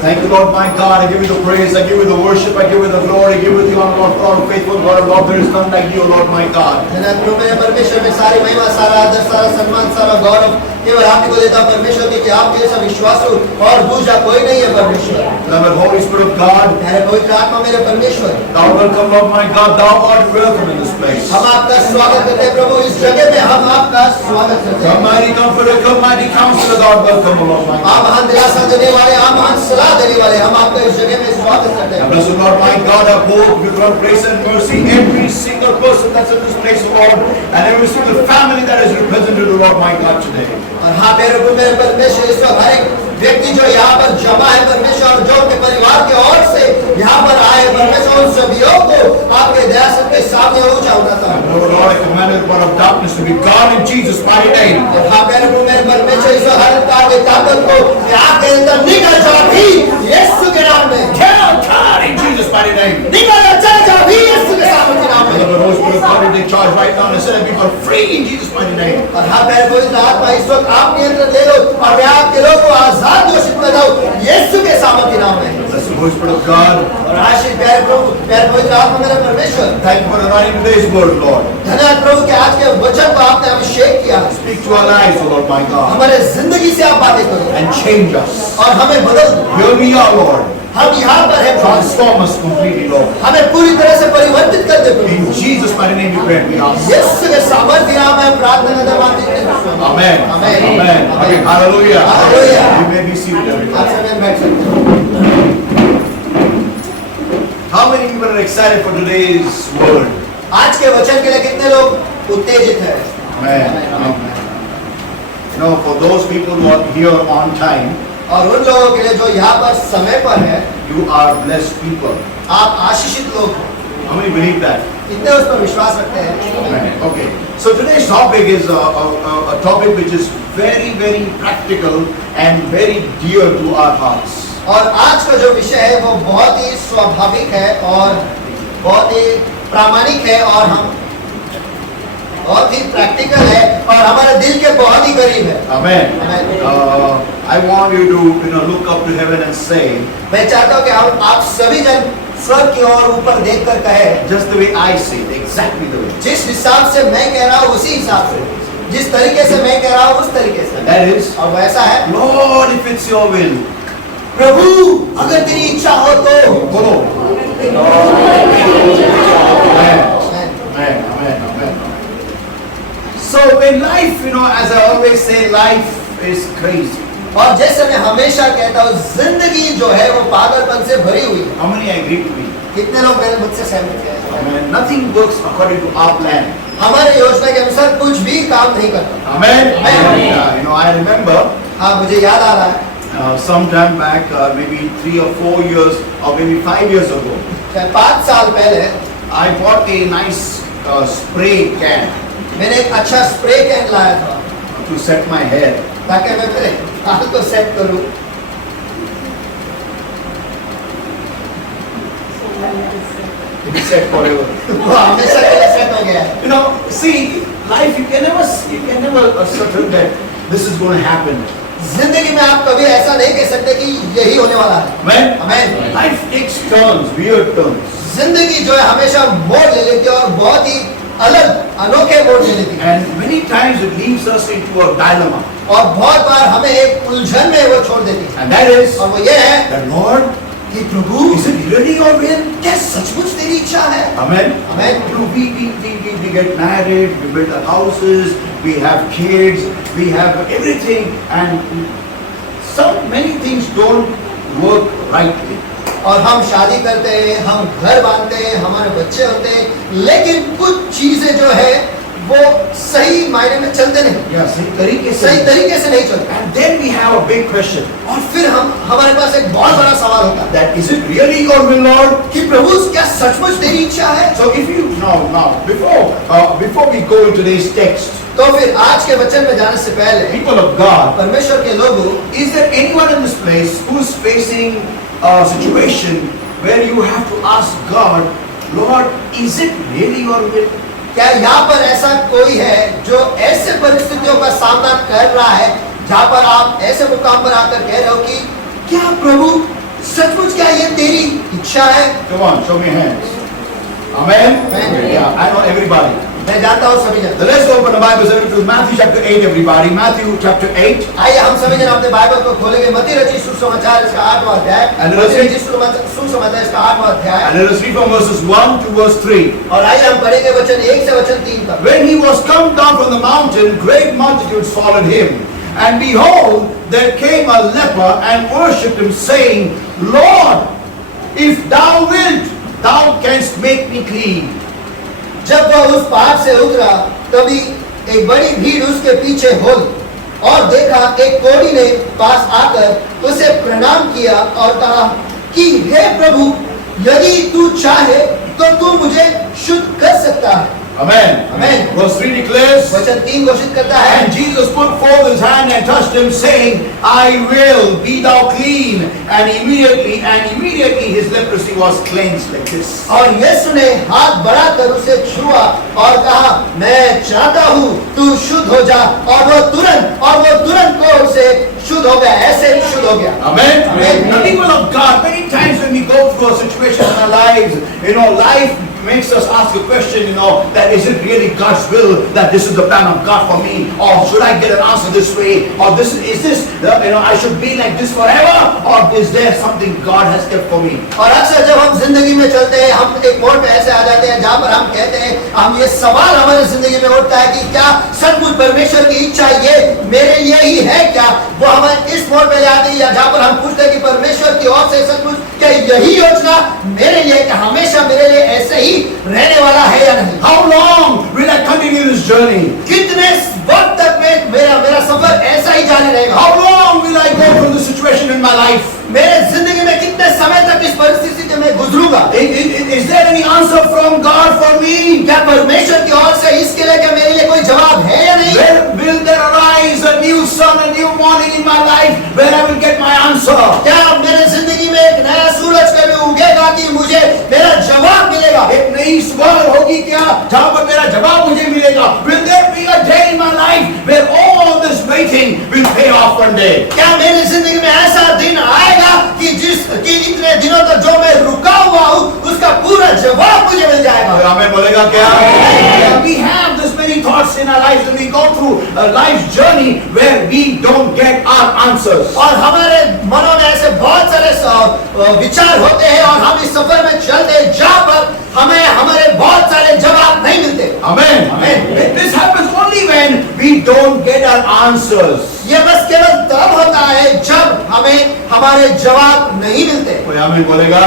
Thank you, Lord, my God. I give you the praise, I give you the worship, I give you the glory, I give you the honor, Lord, for our faithful God. Lord, there is none like you, Lord, my God. धन्यवाद प्रभु मेरे परमेश्वर में सारी महिमा, सारा आदर, सारा सम्मान, सारा गौरव केवल आप ही को देता हूं परमेश्वर की आप जैसा विश्वासु और दूसरा कोई नहीं है परमेश्वर। Beloved Holy Spirit of God, मेरे पवित्र आत्मा मेरे परमेश्वर, thou welcome, Lord, my God. Thou art welcome in this place. हम आपका स्वागत करते हैं प्रभु, इस जगह में हम आपका स्वागत करते हैं। Come, mighty comforter, come, mighty counselor, thou art welcome, Lord, my God. आप महान दिलासा देने वाले, आप महान सलाह देने वाले, हम आपका इस जगह में स्वागत करते हैं। Blessed Lord, my God, I hope with your grace and mercy every single person that's in this place, Lord, and every single family that is represented, Lord, my God, today. और हाँ मेरे परमेश्वर, इस वक्त हर एक व्यक्ति जो यहाँ पर जमा है परमेश्वर, और जो अपने परिवार के ओर से यहाँ पर आए परमेश्वर, उन सभीयों को आपके दया के सामने ऊंचा उठाता हूँ। Lord, I command the power of darkness to be gone in Jesus' mighty name. हाँ मेरे परमेश्वर, इस हर कार्य ताकत को आपके अंदर निकल जाओ भी यीशु के नाम में। God in Jesus' mighty name. निकल जाओ भी यीशु के नाम में। The Holy Spirit of God take charge right now and set people free in Jesus' mighty name. और हाँ मेरे पवित्र आत्मा, इस वक्त आप नियंत्रण ले लो और मैं आपके लोगों को आजाद घोषित कर दूं यीशु के सामर्थ्य नाम में। Bless the Holy Spirit of God. और आशीष प्यारे प्रभु, प्यारे पवित्र आत्मा मेरे परमेश्वर, Thank you for anointing today's word, Lord. धन्यवाद प्रभु कि आज के वचन को आपने अभिषेक किया। Speak to our lives, O Lord, my God, हमारे जिंदगी से आप बातें करो and change us. और हमें बदल दो। Here we are, Lord. हम यहाँ पर हैं, Transform us completely, Lord. हमें पूरी तरह से परिवर्तित कर दे प्रभु। In Jesus' mighty name we pray, we ask. यीशु के सामर्थ्य नाम में प्रार्थना करते हैं। Amen. Amen. Amen. Amen. Hallelujah. Hallelujah. You may be seated, everybody. आप सब बैठ सकते हैं। How many people are excited for today's word? आज के वचन के लिए कितने लोग उत्तेजित हैं? Amen. Amen. You know, for those people who are here on time, और उन लोगों के लिए जो यहाँ पर समय पर है, you are blessed people. आप आशीषित लोग हैं। How many believe that? कितने उस पर विश्वास रखते हैं? Amen. Okay. So today's topic is a topic which is very, very practical and very dear to our hearts. और आज का जो विषय है वो बहुत ही स्वाभाविक है और बहुत ही प्रामाणिक है और हम बहुत ही प्रैक्टिकल है और हमारे दिल के बहुत ही करीब है। Amen. Amen. I want you to look up to heaven and say, मैं चाहता हूँ कि आप सभी जन स्वर्ग की ओर ऊपर देखकर कहे, just the way I say it, exactly the way. जिस हिसाब से मैं कह रहा हूँ उसी हिसाब से, जिस तरीके से मैं कह रहा हूँ उस तरीके से। That is, और वैसा है, Lord, if it's your will. प्रभु अगर तेरी इच्छा हो तो बोलो। Amen. Amen. Amen. Amen. So in life, as I always say, life is crazy. और जैसे मैं हमेशा कहता हूँ जिंदगी जो है वो पागलपन से भरी हुई है। How many agree with me? कितने लोग मेरे मुझसे सहमत हैं? Amen. Nothing works according to our plan. हमारे योजना के अनुसार कुछ भी काम नहीं करता। Amen. Amen. Yeah, I remember हाँ मुझे याद आ रहा है some time back, maybe 3 or 4 years, or maybe 5 years ago, शायद 5 साल पहले I bought a nice spray can मैंने एक अच्छा स्प्रे कैन लाया था to set my hair. ताकि मैं मेरे बाल को सेट करूं। It is set forever. वो हमेशा के लिए सेट हो गया है। See, life you can never ascertain that this is going to happen. जिंदगी में आप कभी ऐसा नहीं कह सकते कि यही होने वाला है। Amen. Amen. Life takes turns, weird turns. जिंदगी जो है हमेशा मोड़ ले लेती है और बहुत ही अलग अनोखे मोड़ ले लेती है And many times it leaves us into a dilemma. और बहुत बार हमें एक उलझन में वो छोड़ देती है। And that is और वो ये है that Lord, कि प्रभु is it really your will? क्या सचमुच तेरी इच्छा है? Amen. Amen. We get married, we build our houses, we have kids, we have everything, and many things don't work rightly. और हम शादी करते हैं, हम घर बांधते हैं, हमारे बच्चे होते हैं, लेकिन कुछ चीजें जो है वो सही मायने में चलते नहीं, सही तरीके से नहीं चलते। And then we have a big question. और फिर हमारे पास एक बहुत बड़ा सवाल होता है, That is it really your will, Lord? कि प्रभु क्या सचमुच तेरी इच्छा है? So if you before we go into today's text, तो फिर आज के वचन में जाने से पहले people of God, परमेश्वर के लोगों, is there anyone in this place who's facing a situation where you have to ask God, Lord, is it really your will? क्या यहाँ पर ऐसा कोई है जो ऐसे परिस्थितियों का सामना कर रहा है जहाँ पर आप ऐसे मुकाम पर आकर कह रहे हो कि क्या प्रभु सचमुच क्या ये तेरी इच्छा है? Come on, show me hands. Amen? Amen. Yeah, I know everybody. मैं जानता हूँ सभी जन। So let's open the Bible to Matthew chapter 8, everybody. Matthew chapter 8. आइए हम सभी जन अपने बाइबल को खोलेंगे। मत्ती रचित सुसमाचार इसका 8वां अध्याय। मत्ती रचित सुसमाचार इसका 8वां अध्याय। And let us read from verses 1 to verse 3. और आइए हम पढ़ेंगे वचन 1 से वचन 3 तक। When he was come down from the mountain, great multitudes followed him. And behold, there came a leper and worshipped him, saying, Lord, if thou wilt, thou canst make me clean. जब वह उस पहाड़ से उतरा, तभी एक बड़ी भीड़ उसके पीछे हो और देखा एक कोढ़ी ने पास आकर उसे प्रणाम किया और कहा कि हे प्रभु, यदि तू चाहे तो तू मुझे शुद्ध कर सकता है। Amen. Amen. Verse 3 declares, वचन 3 घोषित करता है, and Jesus put forth his hand and touched him, saying, I will, be thou clean. And immediately his leprosy was cleansed like this. और यीशु ने हाथ बढ़ाकर उसे छुआ और कहा, मैं चाहता हूँ तू शुद्ध हो जा। और वो तुरंत कोढ़ से शुद्ध हो गया, ऐसे ही शुद्ध हो गया। Amen. Amen. The people of God, many times when we go through a situation in our lives, life makes us ask a question, that is it really God's will that this is the plan of God for me, or should I get an answer this way, or is this I should be like this forever, or is there something God has kept for me? और अक्सर जब हम जिंदगी में चलते हैं, हम एक मोड़ पे ऐसे आ जाते हैं जहाँ पर हम कहते हैं, हम ये सवाल हमारे जिंदगी में उठता है कि क्या सचमुच परमेश्वर की इच्छा ये मेरे लिए ही है क्या? वो हमें इस मोड़ पे ले आती है जहाँ पर हम पूछते हैं कि परमेश्वर की ओर से सचमुच क्या यही योजना मेरे लिए, क्या हमेशा मेरे लिए ऐसे ही रहने वाला है या नहीं? How long will I continue this journey? कितने वक्त तक में मेरा सफर ऐसा ही जारी रहेगा? How long will I go through the situation in my life? मेरे जिंदगी में कितने समय तक इस परिस्थिति से मैं गुजरूंगा? Is there any answer from God for me? क्या परमेश्वर की ओर से इसके लिए क्या मेरे लिए कोई जवाब है या नहीं? Will there arise a new sun, a new morning in my life where I will get my answer? क्या मेरे जिंदगी में एक नया सूरज कभी उगेगा कि मुझे मेरा जवाब मिलेगा? एक नई सुबह होगी क्या जहाँ पर मेरा जवाब मुझे मिलेगा? Will there be a day in my life where all this waiting will pay off one day? क्या मेरी जिंदगी में ऐसा दिन आएगा कि इतने दिनों तक जो मैं रुका हुआ हूँ उसका पूरा जवाब मुझे मिल जाएगा? हमें बोलेगा क्या? We have this many thoughts in our lives and we go through a life's journey where we don't get our answers. और हमारे मनों में ऐसे बहुत सारे विचार होते हैं और हम इस सफर में चलते हैं जहाँ पर हमें हमारे बहुत सारे जवाब नहीं मिलते। Amen. Amen. This happens only when we don't get our answers. ये बस केवल तब होता है जब हमें हमारे जवाब नहीं मिलते। कोई हमें बोलेगा?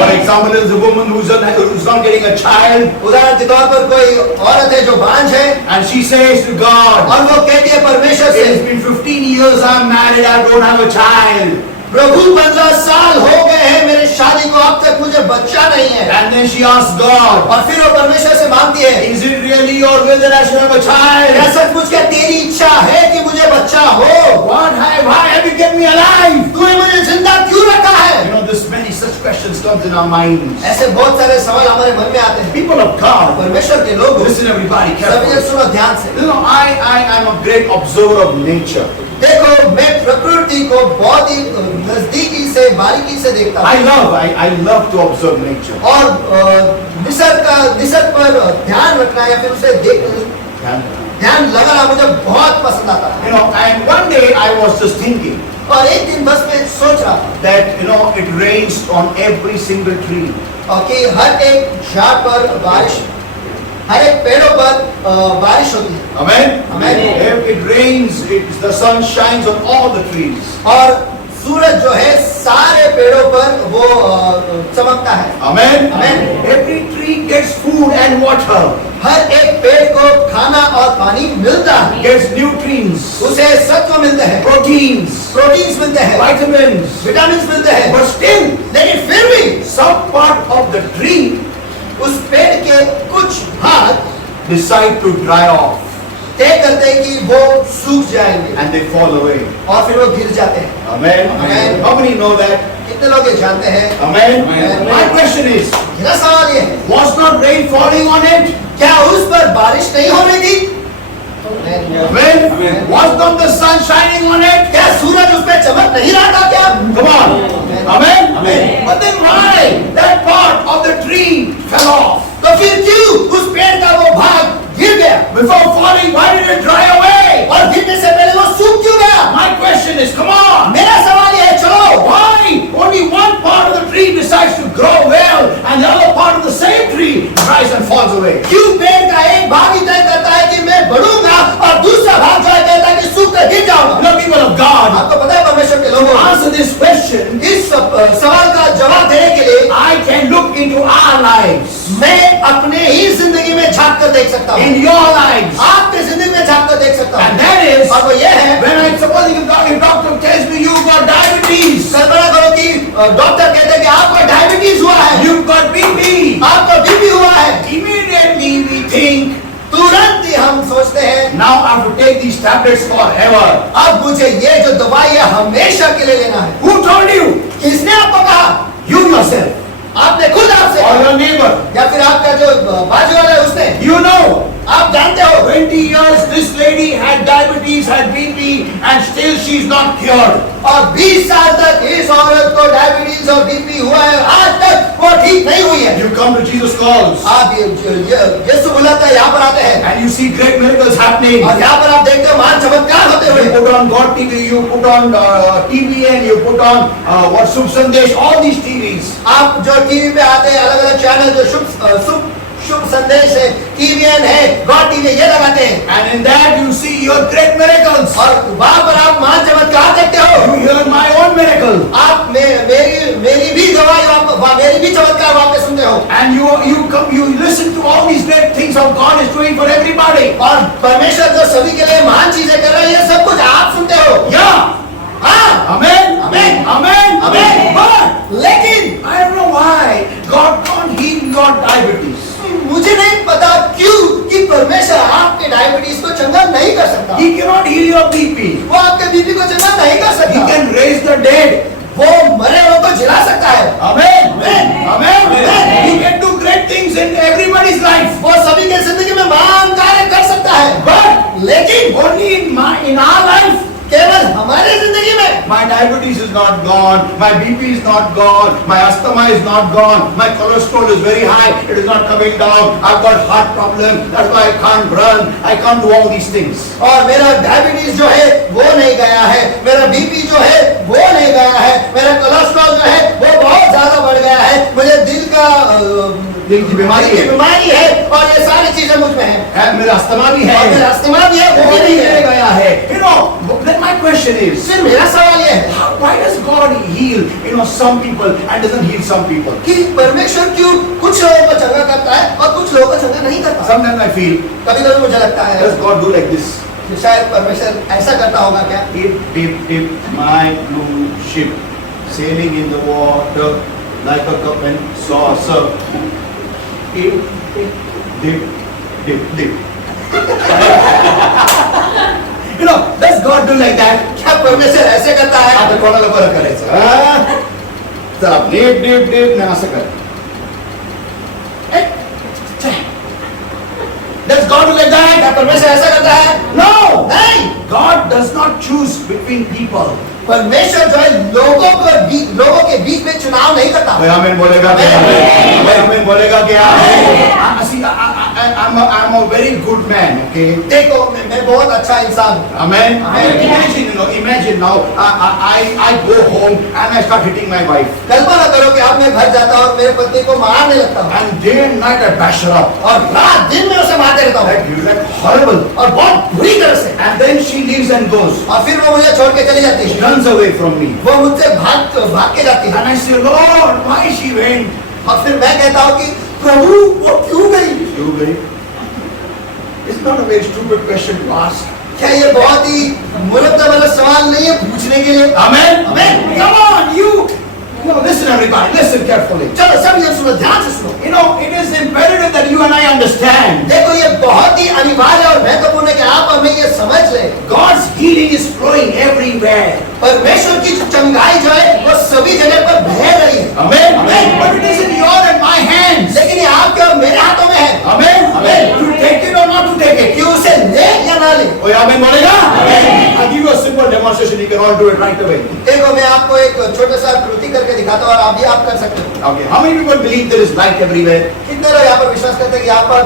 For example, is a woman who's not getting a child. उदाहरण के तौर पर कोई औरत है जो बांझ है And she says to God, और वो कहती है परमेश्वर से, it's been 15 years I'm married, I don't have a child. प्रभु 15 साल हो गए हैं मेरी शादी को, अब तक मुझे बच्चा नहीं है। And then she asks God, और फिर वो परमेश्वर से मांगती है, is it really your will that I should have a child? क्या सचमुच क्या तेरी इच्छा है कि मुझे बच्चा हो? Why have you kept me alive? तूने मुझे जिंदा क्यों रखा है? This many such questions comes in our minds. ऐसे बहुत सारे सवाल हमारे मन में आते हैं। People of God, परमेश्वर के लोग, listen everybody सभी carefully. सुनो ध्यान से। I am a great observer of nature. देखो मैं प्रकृति को बहुत ही नजदीकी से बारीकी से देखता हूँ। I love to observe nature. और निसर्ग पर ध्यान रखना या फिर उसे ध्यान लगाना मुझे बहुत पसंद आता है। And one day I was just thinking और एक दिन बस मैं सोच रहा था that it rains on every single tree. और कि हर एक झाड़ पर बारिश, हर एक पेड़ों पर बारिश होती है। Amen. Amen. It rains, the sun shines on all the trees. और सूरज जो है सारे पेड़ों पर वो चमकता है। Amen. Amen. Every tree gets food and water. हर एक पेड़ को खाना और पानी मिलता है। Gets nutrients. उसे सत्व मिलते हैं, प्रोटीन्स मिलते हैं, Vitamins. विटामिन्स मिलते हैं। But still, लेकिन फिर भी some part of the tree उस पेड़ के कुछ भाग decide to dry off तय करते हैं कि वो सूख जाएंगे and they fall away. और फिर वो गिर जाते हैं। Amen. Amen. How many know that? कितने लोग ये जानते हैं? Amen. Amen. My question is, मेरा सवाल ये है, was not rain falling on it? क्या उस पर बारिश नहीं हो रही थी? Amen. Was not the sun shining on it? क्या सूरज उस पे चमक नहीं रहा था क्या? Come on. Amen. But then why that part of the tree fell off? तो फिर क्यों उस पेड़ का वो भाग गिर गया? Before falling, why did it dry away? और गिरने से पहले वो सूख क्यों गया? My question is, come on. मेरा सवाल ये है, चलो Why only one part of the tree decides to grow well and the other part of the same tree dries and falls away? क्यों पेड़ का एक भाग ही तय करता है कि मैं बढ़ूंगा और दूसरा भाग जो है कहता है कि सूख कर गिर जाऊंगा? You know, people of God, आपको पता है परमेश्वर के लोगों, answer this question. इस सवाल का जवाब देने के लिए I can look into our lives, मैं अपने ही जिंदगी में झांक कर देख सकता हूँ, in your lives, आपके जिंदगी में झांक कर देख सकता and हूँ, that is और वो ये है, when I suppose if doctor tells me you've got diabetes, कल्पना करो कि डॉक्टर कहते हैं कि आपको डायबिटीज हुआ है, you've got BP, आपको बीपी हुआ है, immediately we think, तुरंत ही हम सोचते हैं now I have to take these tablets forever. अब मुझे ये जो दवाई है हमेशा के लिए लेना है। Who told you? किसने आपको कहा? You yourself आपने खुद आपसे or your neighbor. या फिर आपका जो बाजू वाला है उसने? You know, आप जानते हो 20 years this lady had diabetes, had BP, and still she's not cured. और 20 साल तक इस औरत को डायबिटीज और बीपी हुआ है, आज तक वो ठीक नहीं हुई है। You come to Jesus calls आप यीशु बुलाता है, यहाँ पर आते हैं and you see great miracles happening. और यहाँ पर आप देखते हो महान चमत्कार होते You हुए। put on God TV, you put on TVN, you put on what Shubh Sandesh, all these TVs. आप जो टीवी पे आते हैं अलग अलग चैनल जो शुभ संदेश है, टीवीएन है, गॉड टीवी ये लगाते हैं And in that you see your great miracles. और वहाँ पर आप महान चमत्कार देखते हो। You hear my own miracle. आप मेरी भी गवाही मेरी भी चमत्कार वहाँ पे सुनते हो And you listen to all these great things how God is doing for everybody. और परमेश्वर जो सभी के लिए महान चीजें कर रहा है ये सब कुछ आप सुनते हो। Yeah. हाँ, Amen. Amen. Amen. Amen. But लेकिन I don't know why God can't heal your diabetes. मुझे नहीं पता क्यों कि परमेश्वर आपके डायबिटीज को चंगा नहीं कर सकता। He cannot heal your BP. वो आपके बीपी को चंगा नहीं कर He सकता। can raise the dead. वो मरे हुए को जिला सकता है। Amen. Amen. Amen. Amen. He can do great things in everybody's life. वो सभी के जिंदगी में महान कार्य कर सकता है, But लेकिन only in our life, केवल हमारे जिंदगी में my diabetes is not gone, my BP is not gone, my asthma is not gone, my cholesterol is very high, it is not coming down, I've got heart problem, that's why I can't run, I can't do all these things. और मेरा diabetes जो है वो नहीं गया है, मेरा BP जो है वो नहीं गया है, मेरा कोलेस्ट्रॉल जो है वो बहुत ज्यादा बढ़ गया है, मुझे दिल की बीमारी है और ये सारी चीजें मुझ में है, मेरा अस्थमा भी है, और मेरा अस्थमा भी है, वो भी नहीं है। गया है. You know, then my question is, फिर मेरा सवाल ये है why does God heal, some people and doesn't heal some people? कि परमेश्वर क्यों कुछ लोगों को चंगा करता है और कुछ लोगों को चंगा नहीं करता। Sometimes I feel, कभी कभी मुझे लगता है does God do like this? कि शायद परमेश्वर ऐसा करता होगा क्या? Dip, my blue ship, sailing in the water like a cup and saucer. Dip. You know, does God do like that? क्या परमेश्वर ऐसे करता है? आता कोणाला बरं करायचं? चला, dip, नाही असं कर. Does God do like that? क्या परमेश्वर ऐसा करता है? No! नहीं। God does not choose between people. परमेश्वर जो है लोगों के बीच में चुनाव नहीं करता। भाई आमीन बोलेगा क्या? भाई आमीन बोलेगा क्या? See, I'm a very good man, okay? देखो मैं बहुत अच्छा इंसान हूँ। Amen. Amen. Imagine now, I go home and I start hitting my wife. कल्पना करो कि अब मैं घर जाता हूँ और मेरे पत्नी को मारने लगता हूँ And day and night I bash her up. और रात दिन में उसे मारते रहता हूँ Like horrible. और बहुत बुरी तरह से। And then she leaves and goes. और फिर वो मुझे छोड़ के चली जाती She है, runs away from me. वो मुझसे भाग के जाती है। And I say, Lord, why she went? और फिर मैं कहता हूँ कि प्रभु वो क्यों गई? You gave? It's not a very stupid question to ask. क्या ये बहुत ही मूर्खता वाला सवाल नहीं है पूछने के लिए? Amen? Amen. Come on, you. No, listen everybody, listen carefully. चलो सब ये सुनो, ध्यान से सुनो। You know, it is imperative that you and I understand. देखो ये बहुत ही अनिवार्य और महत्वपूर्ण है कि आप और मैं ये समझ लें। God's healing is flowing everywhere. परमेश्वर की चंगाई जो है वो सभी जगह पर बह रही है। Amen? Amen. But it is in your and my hands. लेकिन ये आपके और मेरे हाथों में है। Amen? Amen. To take it or not to take it. कि उसे ले या ना ले। कोई आमीन बोलेगा? I'll give you a simple demonstration. You can all do it right away. देखो मैं आपको एक छोटा सा कृति करके दिखाता हूँ और आप भी आप कर सकते हो। Okay. How many people believe there is light everywhere? कितने लोग यहाँ पर विश्वास करते हैं कि यहाँ पर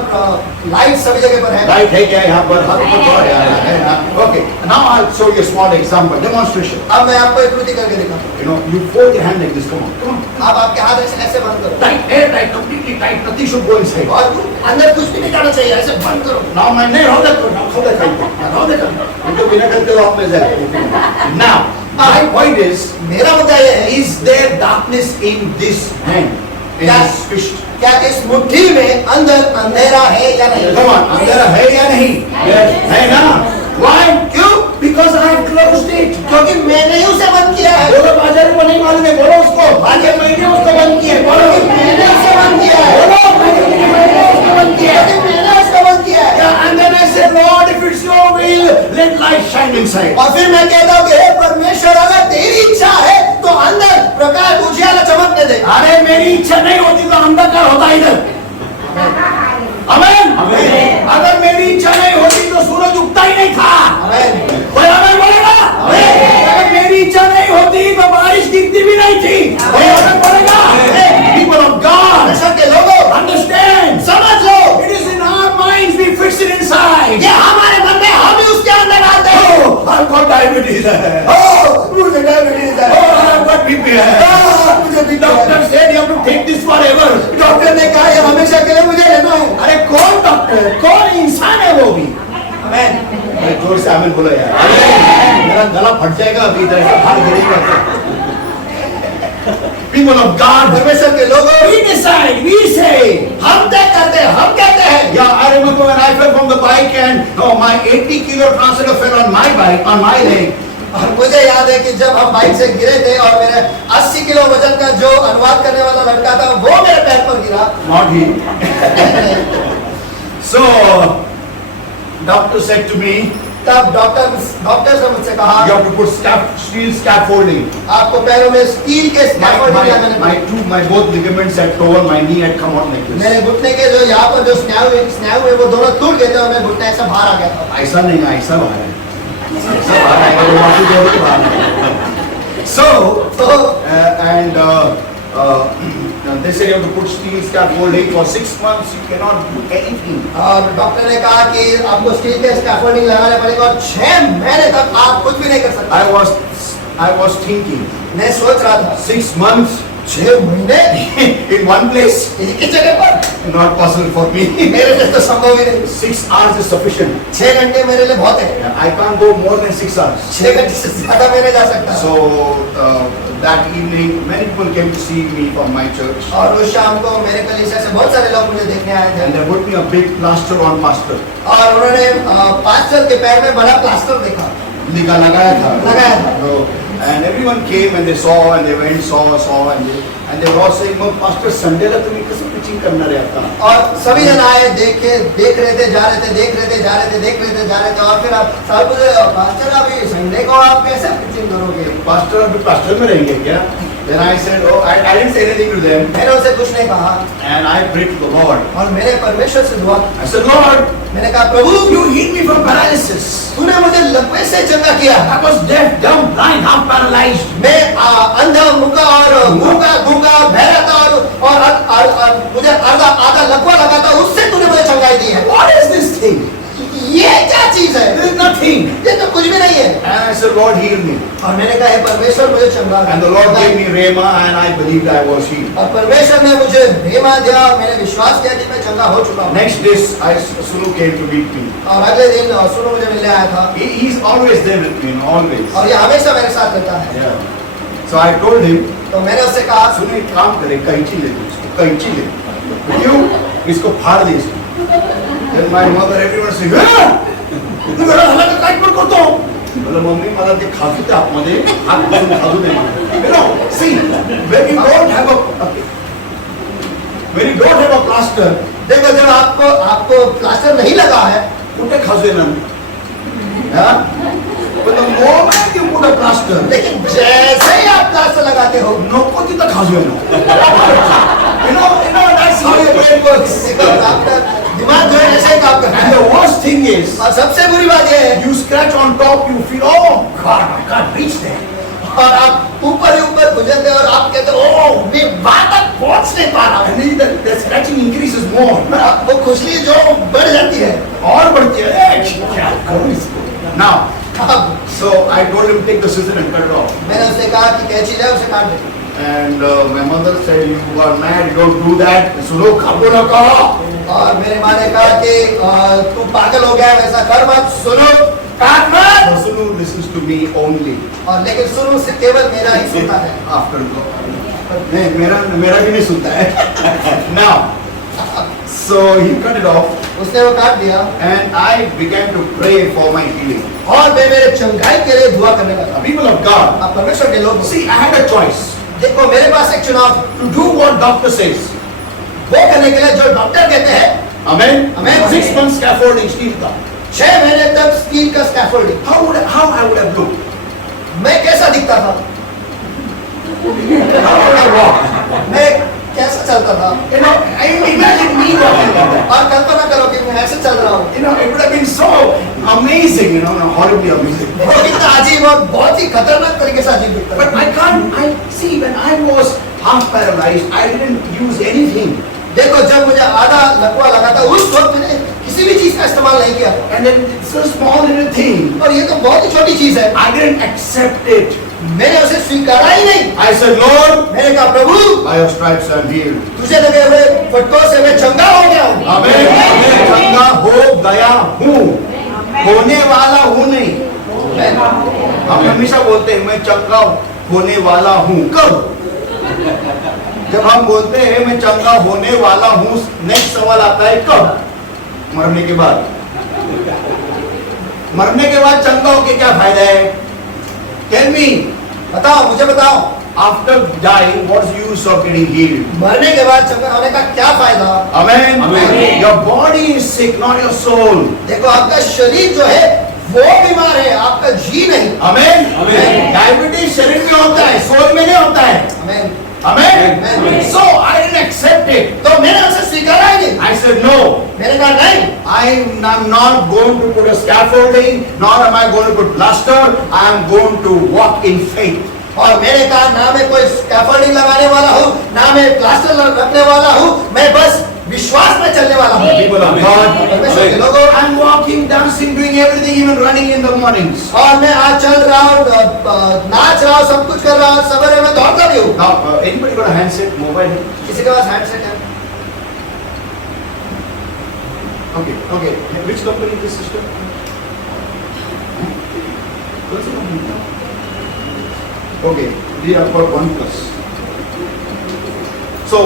लाइट सभी जगह पर है? Light है क्या यहाँ पर? हाथ ऊपर करो यार, है ना? Okay. Now I'll show you a small example, demonstration. अब मैं आपको एक कृति करके दिखाता हूँ। You know, you fold your hand like this. Come on, come on. आप आपके हाथ ऐसे बंद करो Tight, air tight, completely tight. Nothing should go inside. और अंदर कुछ भी नहीं जाना चाहिए, ऐसे बंद करो। Now my name, how that? How that? उनको बिना करते हो आप में से। Now, my point is, मेरा मुद्दा ये है, is there darkness in this hand? In Yes. this fist? क्या इस मुट्ठी में अंदर अंधेरा है या नहीं? Come on, अंधेरा है या नहीं? Yes. है ना? Why? क्यों? Because I have closed it. क्योंकि मैंने ही उसे बंद किया है। बोलो बाजार में नहीं मालूम है, बोलो उसको। बाजार मैंने उसको बंद किया है, बोलो। मैंने उसे बंद किया है। बोलो, मैंने उसको बंद किया है। मैंने उसको बंद किया है। Yeah, and then I said, Lord, if it's your will, let light shine inside. और फिर मैं कहता हूँ कि हे परमेश्वर, अगर तेरी इच्छा है तो अंदर प्रकाश उजियाला चमकने दे। अरे मेरी इच्छा नहीं होती तो अंधकार होता इधर। आमीन। अगर मेरी इच्छा नहीं होती तो सूरज उगता ही नहीं था। आमीन। कोई आमीन बोलेगा? अगर मेरी इच्छा नहीं होती तो बारिश गिरती भी नहीं थी। कोई आमीन बोलेगा? People of God, परमेश्वर के लोगों, understand, समझ लो, it is in our minds we fix it inside. ये हमारे मन में हम ही उसके अंदर डालते हैं। Oh, I've got diabetes है। मुझे डायबिटीज है। Oh, I've got BP है। मुझे भी Doctor said you have to take this forever. Doctor ने कहा ये हमेशा के लिए मुझे लेना है। अरे कौन डॉक्टर, कौन इंसान है वो भी? आमीन। अरे जोर से आमीन बोलो यार। मेरा गला फट जाएगा अभी इधर से बाहर गिरेगा। People of God, परमेश्वर के लोगों, we decide, we say. हम तय करते हैं, हम कहते हैं। Yeah, I remember when I fell from the bike and my 80 kilo translator fell on my bike, on my leg. और मुझे याद है कि जब हम बाइक से गिरे थे और मेरे 80 किलो वजन का जो अनुवाद करने वाला लड़का था वो मेरे पैर पर गिरा। Not he. So, doctor said to me, तब डॉक्टर ने मुझसे कहा you have to put steel scaffolding. आपको पैरों में स्टील के स्कैफोल्डिंग लगाने पड़ेंगे। My both ligaments had torn, my knee had come out like this. मेरे घुटने के जो यहाँ पर जो स्नायु है वो दोनों टूट गए थे और मेरा घुटना ऐसा बाहर आ गया था। ऐसा नहीं है, ऐसा बाहर है। ऐसा बाहर आएगा, वो वापस जोड़ के बाहर आएगा। So, they said you have to put steel scaffolding for 6 months. You cannot do anything. और डॉक्टर ने कहा कि आपको स्टील के स्कैफोल्डिंग लगाने पड़ेगा और 6 महीने तक आप कुछ भी नहीं कर सकते। I was thinking, मैं सोच रहा था 6 months 6 महीने in one place, एक ही जगह पर, not possible for me. मेरे लिए तो संभव ही नहीं। 6 hours is sufficient. 6 घंटे मेरे लिए बहुत है। I can't go more than 6 hours. 6 घंटे से ज्यादा मैं नहीं जा सकता। So that evening, many people came to see me from my church, और उस शाम को मेरे कलीसिया से बहुत सारे लोग मुझे देखने आए थे and they put me a big plaster on pastor. और उन्होंने पास्टर के पैर में बड़ा प्लास्टर देखा, लगाया था. लगाया था। So, and everyone came and they saw and they went saw and they were all saying, "No, pastor, Sunday la tumhe kaise preaching karna रहता?" और सभी जन आए, देख रहे थे, जा रहे थे, देख रहे थे, जा रहे थे, देख रहे थे, जा रहे थे। और फिर आप साहब पूछे, पास्टर अभी संडे को आप कैसे प्रीचिंग करोगे? Pastor अभी pastor में रहेंगे क्या? Then I said, "Oh, I didn't say anything to them." मैंने उनसे कुछ नहीं कहा And I prayed to the Lord. और मेरे परमेश्वर से दुआ, I said, "Lord, मैंने कहा प्रभु you healed me from paralysis. तूने मुझे लकवे से चंगा किया। I was deaf, dumb, blind, half paralyzed. मैं अंधा, मूका और गूंगा बहरा था और मुझे आधा लकवा लगा था, उससे तूने मुझे चंगाई दी है। What is this thing? ये क्या चीज है? There is nothing." ये तो कुछ भी नहीं है। And I said, "Lord, heal me." और मैंने कहा हे परमेश्वर मुझे चंगा कर। And the Lord gave me rhema, and I believed I was healed. और परमेश्वर ने मुझे रेमा दिया और मैंने विश्वास किया कि मैं चंगा हो चुका हूँ। Next day, Sunu came to meet me. और अगले दिन सुनो मुझे मिलने आया था He's always there with me, always. और ये हमेशा मेरे साथ रहता है। Yeah. So I told him, तो मैंने उससे कहा सुनो एक काम करे, कैंची ले लो इसको, कैंची ले लो। क्यों? इसको फाड़ दे इसको। Then my mother, everyone said, "हाँ? तू जरा हल्ला काय पण करतो?" बोला मम्मी मला ते खाजू दे आतमध्ये, हात घालून खाजू दे मला. You know, see, when you don't have a plaster, देखो जब आपको प्लास्टर नहीं लगा है कुठे खाजू येणार? हाँ? But the moment you put a plaster, लेकिन जैसे ही आप प्लास्टर लगाते हो नको तिथं खाजू येणार. You know, that's how you brain works. देखो आपका दिमाग जो है ऐसे ही काम करता And है। the worst thing is, और सबसे बुरी बात यह है, you scratch on top, you feel, oh God, I can't reach there. और आप ऊपर ही ऊपर गुजरते और आप कहते हो ओह मैं वहां तक पहुंच नहीं पा रहा हूँ। And then the scratching increases more. वो खुजली जो बढ़ जाती है। और बढ़ती है, क्या करूं इसको? Now, अब so I told him take the scissor and cut it off. मैंने उससे कहा कि कैंची ले उसे काट दे। And my mother said, you are mad, you don't do that. सुनो खबो ना कहो. और मेरी माँ ने कहा कि तू पागल हो गया, वैसा कर मत, सुनो काट मत। So Sunu listens to me only. और लेकिन सुनो से केवल मेरा ही सुनता है। After नहीं मेरा भी नहीं सुनता है. Now, so he cut it off. उसने वो काट दिया And I began to pray for my healing. और मैं मेरे चंगाई के लिए दुआ करने लगा। People of God, अब परमेश्वर के लोग, see, I had a choice देखो मेरे पास एक चुनाव, to do what doctor says. वो करने के लिए जो डॉक्टर कहते हैं। Amen. Amen. 6 months scaffolding steel का. 6 महीने तक स्टील का scaffolding. How I would have looked? मैं कैसा दिखता था? How would I walk? मैं कैसा चलता था? You know, I imagine me walking like that. और कल्पना करो कि मैं ऐसे चल रहा हूँ। You know, it would have been so amazing, you know, horribly amazing. वो कितना अजीब और बहुत ही खतरनाक तरीके से अजीब दिखता But है। I see when I was half paralyzed, I didn't use anything. देखो जब मुझे आधा लकवा लगा था उस वक्त मैंने किसी भी चीज का इस्तेमाल नहीं किया। And then it's a small little thing. और ये तो बहुत ही छोटी चीज है। I didn't accept it. मैंने उसे स्वीकारा ही नहीं। I said, Lord, मैंने कहा प्रभु by your stripes I'm healed. तुझे लगे हुए फटकों से मैं चंगा हो गया हूँ। Amen. मैं चंगा हो गया हूँ, होने वाला हूँ नहीं। हम हमेशा बोलते हैं मैं चंगा होने वाला हूँ। कब? जब हम बोलते हैं मैं चंगा होने वाला हूँ, नेक्स्ट सवाल आता है कब? मरने के बाद। मरने के बाद चंगा होके क्या फायदा है? Tell me. बताओ मुझे बताओ। After dying, what's the use of getting healed? मरने के बाद चंगा होने का क्या फायदा? Amen. Amen. Your body is sick, not your soul. देखो आपका शरीर जो है वो बीमार है, आपका जी नहीं। Amen. Amen. डायबिटीज शरीर में होता है, सोल में नहीं होता है। Amen. Amen. Amen. So I didn't accept it. तो मैंने उसे स्वीकारा ही नहीं। I said no. मैंने कहा नहीं। I'm not going to put a scaffolding, nor am I going to put plaster. I am going to walk in faith. और मैंने कहा ना मैं कोई स्कैफोल्डिंग लगाने वाला हूँ, ना मैं प्लास्टर रखने वाला हूँ, मैं बस विश्वास में चलने वाला हूँ। People of God, परमेश्वर के लोगों, I'm walking, dancing, doing everything, even running in the mornings. और मैं आज चल रहा हूँ, नाच रहा हूँ, सब कुछ कर रहा हूँ, सवेरे में दौड़ता भी हूँ। Now, anybody got a handset, mobile? किसी के पास हैंडसेट है? Okay. Which company is this sister? What's the company? Okay, we are for OnePlus. So,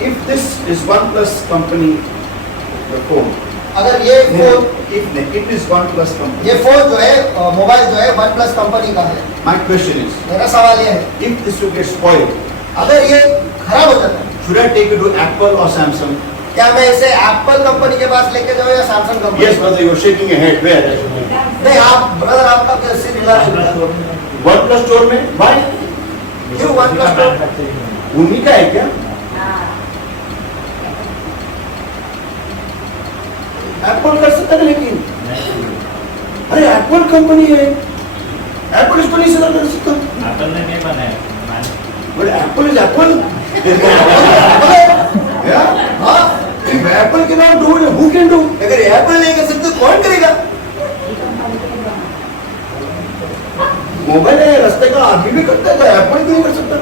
if this is OnePlus company, the phone, अगर ये phone, if it is OnePlus company, ये phone जो है mobile जो है one plus company का है। my question is, मेरा सवाल ये है, if this will get spoiled, अगर ये खराब हो जाता है, should I take it to Apple or Samsung? क्या मैं इसे एप्पल कंपनी के पास लेके जाऊँ या Samsung company? Yes, brother, you are shaking your head. Where? नहीं आप ब्रदर आपका कैसे मिला है? OnePlus store में? Why? क्यों वन प्लस? उन्हीं का है क्या? एप्पल कर सकता है लेकिन अरे एप्पल कंपनी है, एप्पल स्टोर नहीं से कर सकता। एप्पल ने नहीं बनाया, बट एप्पल इज एप्पल। हाँ, If Apple cannot do it, who can do? अगर एप्पल नहीं कर सकते कौन करेगा? मोबाइल है, रास्ते का आदमी भी करता है, तो एप्पल क्यों नहीं कर सकता?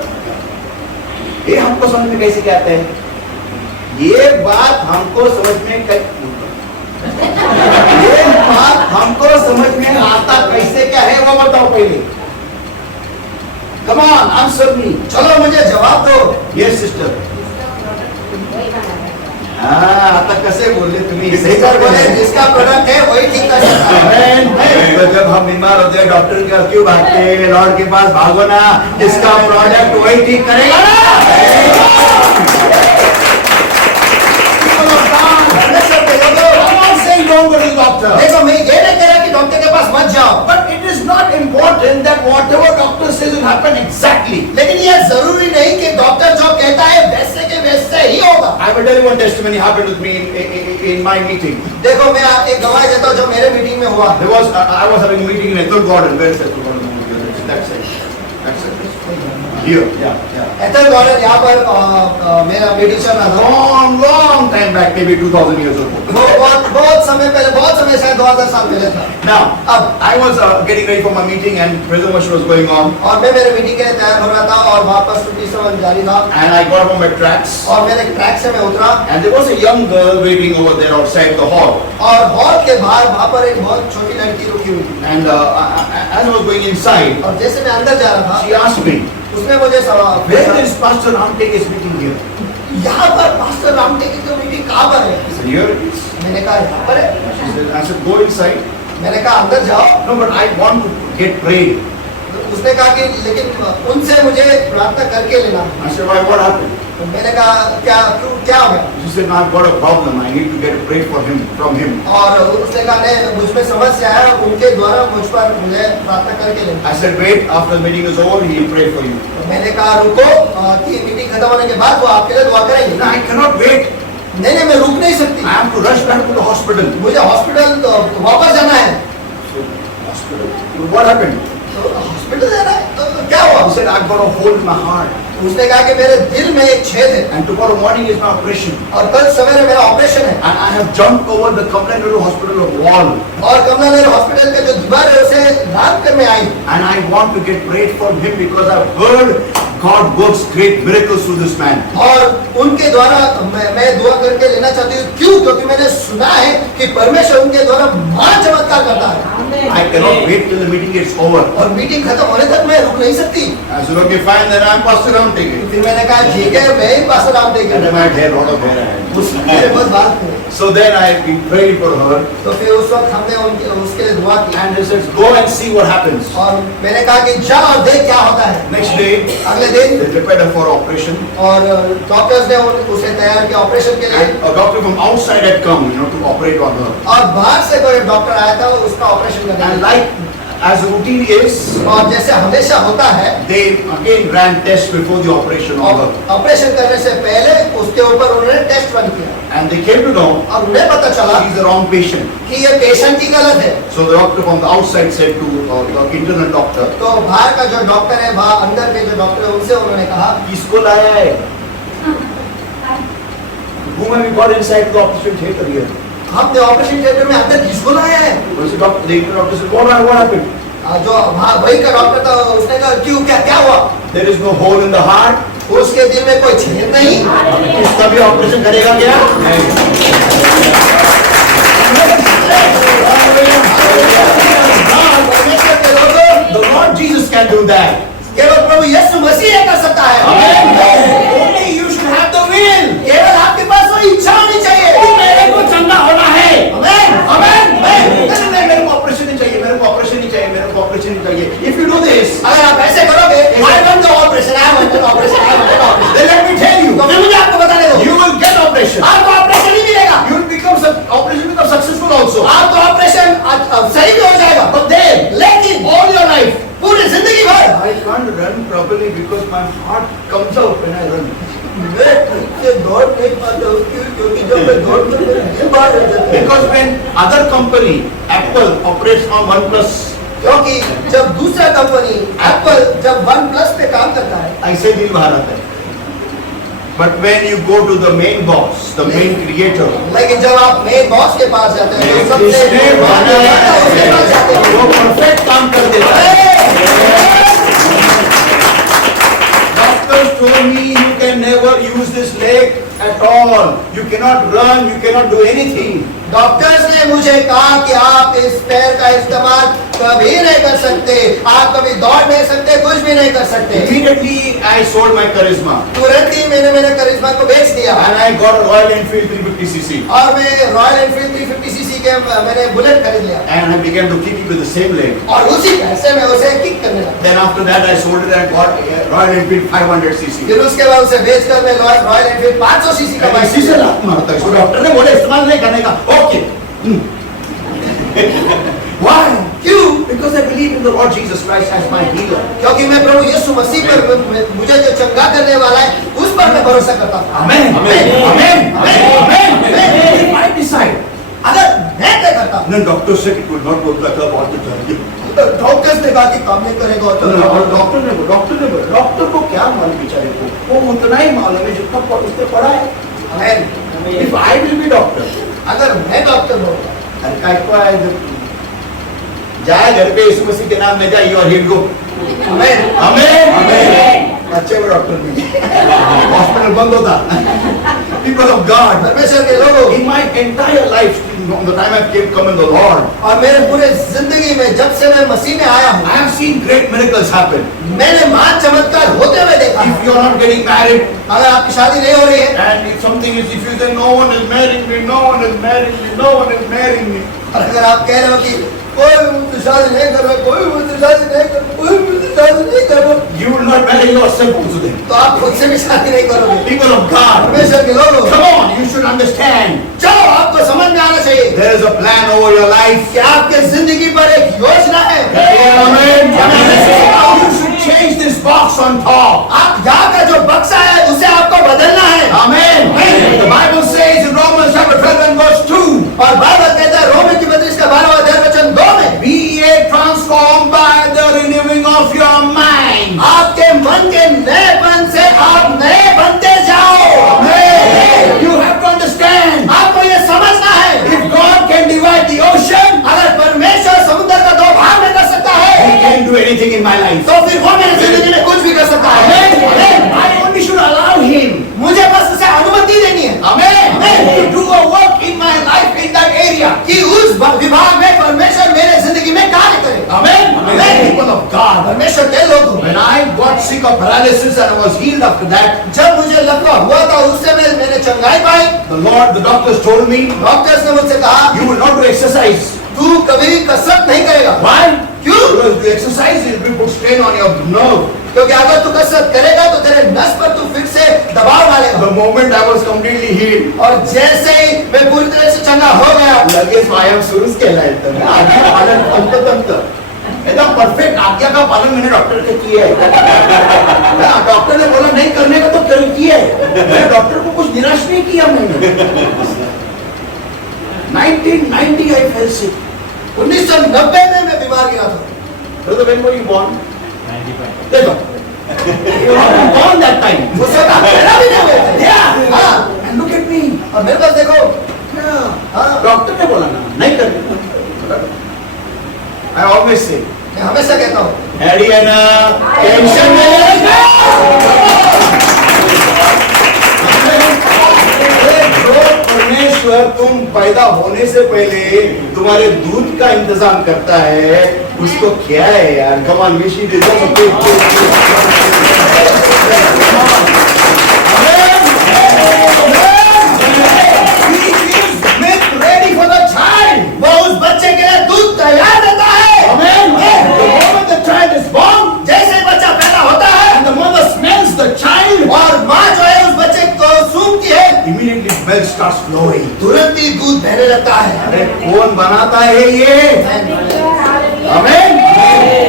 ये हमको समझ में कैसे क्या आता है? ये बात हमको समझ में ये बात हमको समझ में आता कैसे क्या है वो बताओ पहले। Come on, answer me. चलो मुझे जवाब दो। Yes, sister. हाँ, आता कैसे बोले तुम्ही? सिस्टर बोले जिसका प्रोडक्ट है वही ठीक कर सकता है। Amen. तो जब हम बीमार होते हैं डॉक्टर के क्यों भागते हैं? लॉर्ड के पास भागो ना, जिसका प्रोडक्ट वही ठीक करेगा ना। I'm not saying don't go to the doctor. देखो मैं ये नहीं कह रहा कि डॉक्टर के पास मत जाओ, But it is not important that whatever doctor says will happen exactly. लेकिन ये जरूरी नहीं कि डॉक्टर जो कहता है वैसे के वैसे ही होगा। I will tell you one testimony happened with me in my meeting. देखो मैं एक गवाही देता हूँ जो मेरे मीटिंग में हुआ। There was I was having a meeting in Ethel Garden. Where is Ethel Garden? That's it. That's it. Here. Yeah. Ethel garden यहाँ पर मेरा मीटिंग चल रहा था। Long time back, maybe 2000 years ago. वो बहुत समय पहले, बहुत समय शायद 2000 साल पहले था। Now, I was getting ready for my meeting and praise and worship was going on. और मैं मेरे मीटिंग के लिए तैयार हो रहा था और वहाँ पर स्तुति स्तवन जारी था। And I got on my tracks. और मेरे ट्रैक से मैं उतरा। And there was a young girl waiting over there outside the hall. और हॉल के बाहर वहाँ पर एक बहुत छोटी लड़की रुकी हुई थी। And as I was going inside, और जैसे मैं अंदर जा रहा she था, asked me, उसने मुझे सवाल where is Pastor Ramtek is meeting here? यहाँ पर पास्टर रामटेक की जो मीटिंग कहाँ पर है? I said, here it is. मैंने कहा यहाँ पर है। She said, I said, go inside. मैंने कहा अंदर जाओ। No, but I want to get prayed. उसने कहा कि लेकिन उनसे मुझे प्रार्थना करके लेना। I said, why, what happened? तो मैंने कहा क्या क्या हो गया? She said, I've got a problem. I need to get prayed for him, from him. और उसने कहा नहीं मुझ में समस्या है उनके द्वारा मुझ पर मुझे प्रार्थना करके लेना। I said, wait, after the meeting is over, he will pray for you. तो मैंने कहा रुको कि मीटिंग खत्म होने के बाद वो आपके लिए दुआ करेंगे। No, I cannot wait. नहीं मैं रुक नहीं सकती। I have to rush back to the hospital. मुझे हॉस्पिटल वापस जाना है। So, hospital. What happened? तो हॉस्पिटल जाना है तो क्या हुआ? He said, I've got a hole in my heart. उसने कहा कि मेरे दिल में एक छेद है And tomorrow morning is my operation. और कल सवेरे मेरा ऑपरेशन है। And I have jumped over the Kamla Nehru Hospital wall. और कमला नगर हॉस्पिटल के जो दीवार है उसे लाद कर मैं आई। And I want to get prayed for him because I've heard God works great miracles through this man. और उनके द्वारा मैं दुआ करके लेना चाहती हूँ। क्यों? क्योंकि मैंने सुना है कि परमेश्वर उनके द्वारा महान चमत्कार करता है। I cannot wait till the meeting gets over. और मीटिंग खत्म होने तक मैं रुक नहीं सकती। I said, okay, fine, then I'm Pastor Ramtek. फिर मैंने कहा ठीक है मैं ही पास नाम देकर And I might have a lot of hair. I had. उसके बहुत बात है। So then I prayed for her. तो फिर उस वक्त हमने उसके लिए दुआ की। And he says, go and see what happens. और मैंने कहा कि जा और देख क्या होता है। Next day, अगले दिन they prepared her for operation. और डॉक्टर्स ने उसे तैयार किया ऑपरेशन के लिए। And a doctor from outside had come, to operate on her. और बाहर से कोई डॉक्टर आया था उसका ऑपरेशन करने। And like as routine is, और जैसे हमेशा होता है, they again ran tests before the operation on her. Operation करने से पहले उसके ऊपर उन्होंने टेस्ट रन किया। And they came to know और उन्हें पता चला she's the wrong patient. कि ये पेशेंट की गलत है। So the doctor from the outside said to the internal doctor, तो बाहर का जो डॉक्टर है, वहाँ अंदर के जो डॉक्टर है, उनसे उन्होंने कहा किसको लाया है? Whom have you got inside the operation theater here? हमने ऑपरेशन थिएटर में अंदर किसको लाया है? The internal doctor said, what happened? जो वही का डॉक्टर था उसने कहा क्यों क्या हुआ? There is no hole in the heart. उसके दिल में कोई छेद नहीं। इसका भी ऑपरेशन करेगा क्या? परमेश्वर के लोगों, The Lord Jesus can do that. केवल प्रभु यीशु मसीह ये कर सकता है। Only you should have the will. केवल आपके पास वो इच्छा होनी चाहिए। मेरे को चंगा होना है। आमेन, आमेन, आमेन। नहीं, मेरे को ऑपरेशन नहीं चाहिए, मेरे को ऑपरेशन नहीं चाहिए, मेरे को ऑपरेशन नहीं चाहिए। If you do this, अगर आप ऐसे करोगे, I want the operation, I want the operation, I want the operation। then let me tell you, तो फिर मुझे आपको बताने दो, you will get operation. आपको ऑपरेशन ही मिलेगा। You will become operation become successful also. आपका ऑपरेशन सही भी हो जाएगा। But then, लेकिन all your life, पूरी जिंदगी भर I can't run properly because my heart comes out when I run. मैं ठीक से दौड़ नहीं पाता हूँ। क्यों? क्योंकि जब मैं दौड़ता हूँ दिल बाहर हो जाता है। Because when other company, Apple operates on OnePlus, क्योंकि जब दूसरा कंपनी एप्पल जब OnePlus पे काम करता है, ऐसे दिल बाहर आता है. But when you go to the main boss, the main creator, लेकिन जब आप मेन बॉस के पास जाते हैं तो सबसे जिसने बनाया है, उसके पास जाते हैं। वो perfect काम कर देता है. Doctors told me you can never use this leg at all. You cannot run, you cannot do anything. Doctors ने मुझे कहा कि आप इस पैर का इस्तेमाल कभी नहीं कर सकते, आप कभी दौड़ नहीं सकते, कुछ भी नहीं कर सकते। Immediately I sold my charisma तुरंत ही मैंने मेरे करिश्मा को बेच दिया and I got a Royal Enfield 350cc और मैं रॉयल एनफील्ड 350cc के मैंने बुलेट खरीद लिया and I began to kick it with the same leg. और उसी पैसे में उसे किक करने लगा। Then after that I sold it and got a Royal Enfield 500cc. फिर उसके बाद उसे बेचकर मैं रॉयल एनफील्ड 500cc का बाइक इसी से लात मारता है. डॉक्टर ने बोला इस्तेमाल नहीं करने का. ओके. Why? क्यों? Because I believe in the Lord Jesus Christ as my healer. क्योंकि मैं प्रभु यीशु मसीह पर मुझे जो चंगा करने वाला है उस पर मैं भरोसा करता हूँ। Amen. Amen. Amen. Amen. Amen. If I decide, अगर मैं तय करता हूँ, then doctor said it will not work like a बहुत चाहिए. डॉक्टर्स ने कहा कि काम नहीं करेगा तो डॉक्टर को क्या मालूम बेचारे को, वो उतना ही मालूम है जितना उसने पढ़ा है. आमेन। If I will be doctor, अगर मैं डॉक्टर हूँ, अरे काय को आए जाए घर पे यीशु मसीह के नाम में जाइए और हिल को. आमेन। आमेन. अच्छे वो डॉक्टर भी हॉस्पिटल बंद होता. People of God, परमेश्वर के लोगों, in my entire life, from the time I came come in the Lord, और मेरे पूरे जिंदगी में जब से मैं मसीह में आया हूँ, I have seen great miracles happen. मैंने महान चमत्कार होते हुए देखा। If you are not getting married, अगर आपकी शादी नहीं हो रही है, and if something is, if you say no one is marrying me, no one is marrying me, no one is marrying me, और अगर आप कह रहे हो कि कोई मुझसे शादी नहीं कर रहा, कोई मुझसे शादी नहीं कर रहा, कोई मुझसे शादी नहीं कर रहा, you will not marry yourself also then. तो आप खुद से भी शादी नहीं करोगे। People of God, परमेश्वर के लोगों, come on, you should understand. चलो आपको समझ में आना चाहिए There is a plan over your life. कि आपके जिंदगी पर एक योजना है। Amen. You should change this box on top. आप यहाँ का जो बक्सा है उसे आपको बदलना है। Amen. The Bible says in Romans chapter 12 and verse 2, और बाइबल कहता है रोमी की 32 का 12वां अध्याय वचन 2 में, be ye transformed by the renewing of your mind. आपके मन के नएपन से आप नए बनते जाओ। Amen. You have to understand. आपको ये समझना है, If God can divide the ocean, अगर परमेश्वर समुद्र का 2 भाग में कर सकता He है, can do anything in my life. तो फिर वो मेरी जिंदगी में कुछ भी कर सकता है। Amen. I only should allow Him. मुझे बस उसे अनुमति देनी है Amen. To do a work in my life in that area. कि उस विभाग में परमेश्वर मेरे जिंदगी में कार्य करे। Amen. Amen. People of God. परमेश्वर के लोग, When I got sick of paralysis and I was healed after that, जब मुझे लकवा हुआ था उस समय मैंने चंगाई पाई। the doctors told me, doctors ने मुझसे कहा you will not do exercise. तू कभी भी कसरत नहीं करेगा। Why? क्यों? Because the exercise will put strain on your nerve. क्योंकि अगर तू कसरत करेगा तो तेरे नस पर तू फिर से दबाव डालेगा। The moment I was completely healed, और जैसे ही मैं पूरी तरह से चंगा हो गया, लगे स्वयं सुरुस के लायक आज्ञा पालन तंत्र एकदम परफेक्ट आज्ञा का पालन मैंने डॉक्टर के किया है। डॉक्टर ने बोला नहीं करने का तो क्यों किया है? मैंने डॉक्टर को कुछ निराश नहीं किया मैंने। 1990 I fell sick. 1990 में मैं बीमार गिरा था। Brother, when were you born? 95. देखो, you were not born that time. उस वक्त आप पैदा भी नहीं हुए थे। Yeah. हाँ, And look at me. और मेरे पास देखो, हाँ, डॉक्टर ने बोला ना नहीं करने। I always say, मैं हमेशा कहता हूँ, डैडी है ना टेंशन में परमेश्वर तुम पैदा होने से पहले तुम्हारे दूध का इंतजाम करता है, उसको क्या है यार? Come on, we should ready for the child. वो उस बच्चे के लिए दूध तैयार रहता है। Amen. The moment the child is born, जैसे बच्चा पैदा होता है and the mother smells the child, और माँ जो है उस बच्चे को सूंघती है, immediately milk starts flowing. तुरंत ही दूध बहने लगता है। अरे कौन बनाता है ये? आमेन।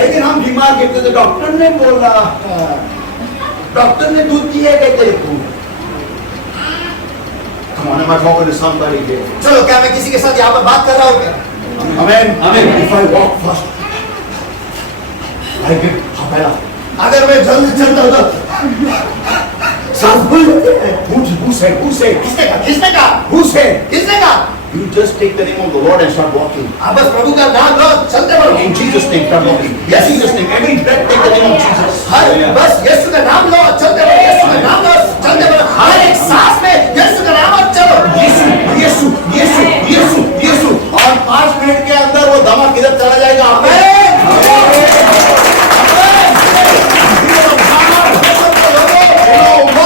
लेकिन हम बीमार कहते थे, डॉक्टर ने बोला, डॉक्टर ने दूध दिया कहते तू। Come on, am I talking to somebody here? चलो, क्या मैं किसी के साथ यहाँ पर बात कर रहा हूँ क्या? Amen. Amen. If I walk fast, I get पहला। अगर मैं जल्दी चलता था, सांस भूल जाते हैं। Who said? किसने कहा? किसने कहा? Who said? किसने कहा? You just take the name of the Lord and start walking. आप बस प्रभु का नाम लो, चलते बढ़ो। In Jesus' name, start walking. Yes, Jesus' name. Every breath, take the name of Jesus. हर बस यीशु का नाम लो, चलते बढ़ो। यीशु का नाम लो, चलते बढ़ो। हर एक सांस में यीशु का नाम और चलो। यीशु, यीशु, यीशु, यीशु, यीशु। और 5 मिनट के अंदर वो दमा किधर चला जाएगा? आमेन।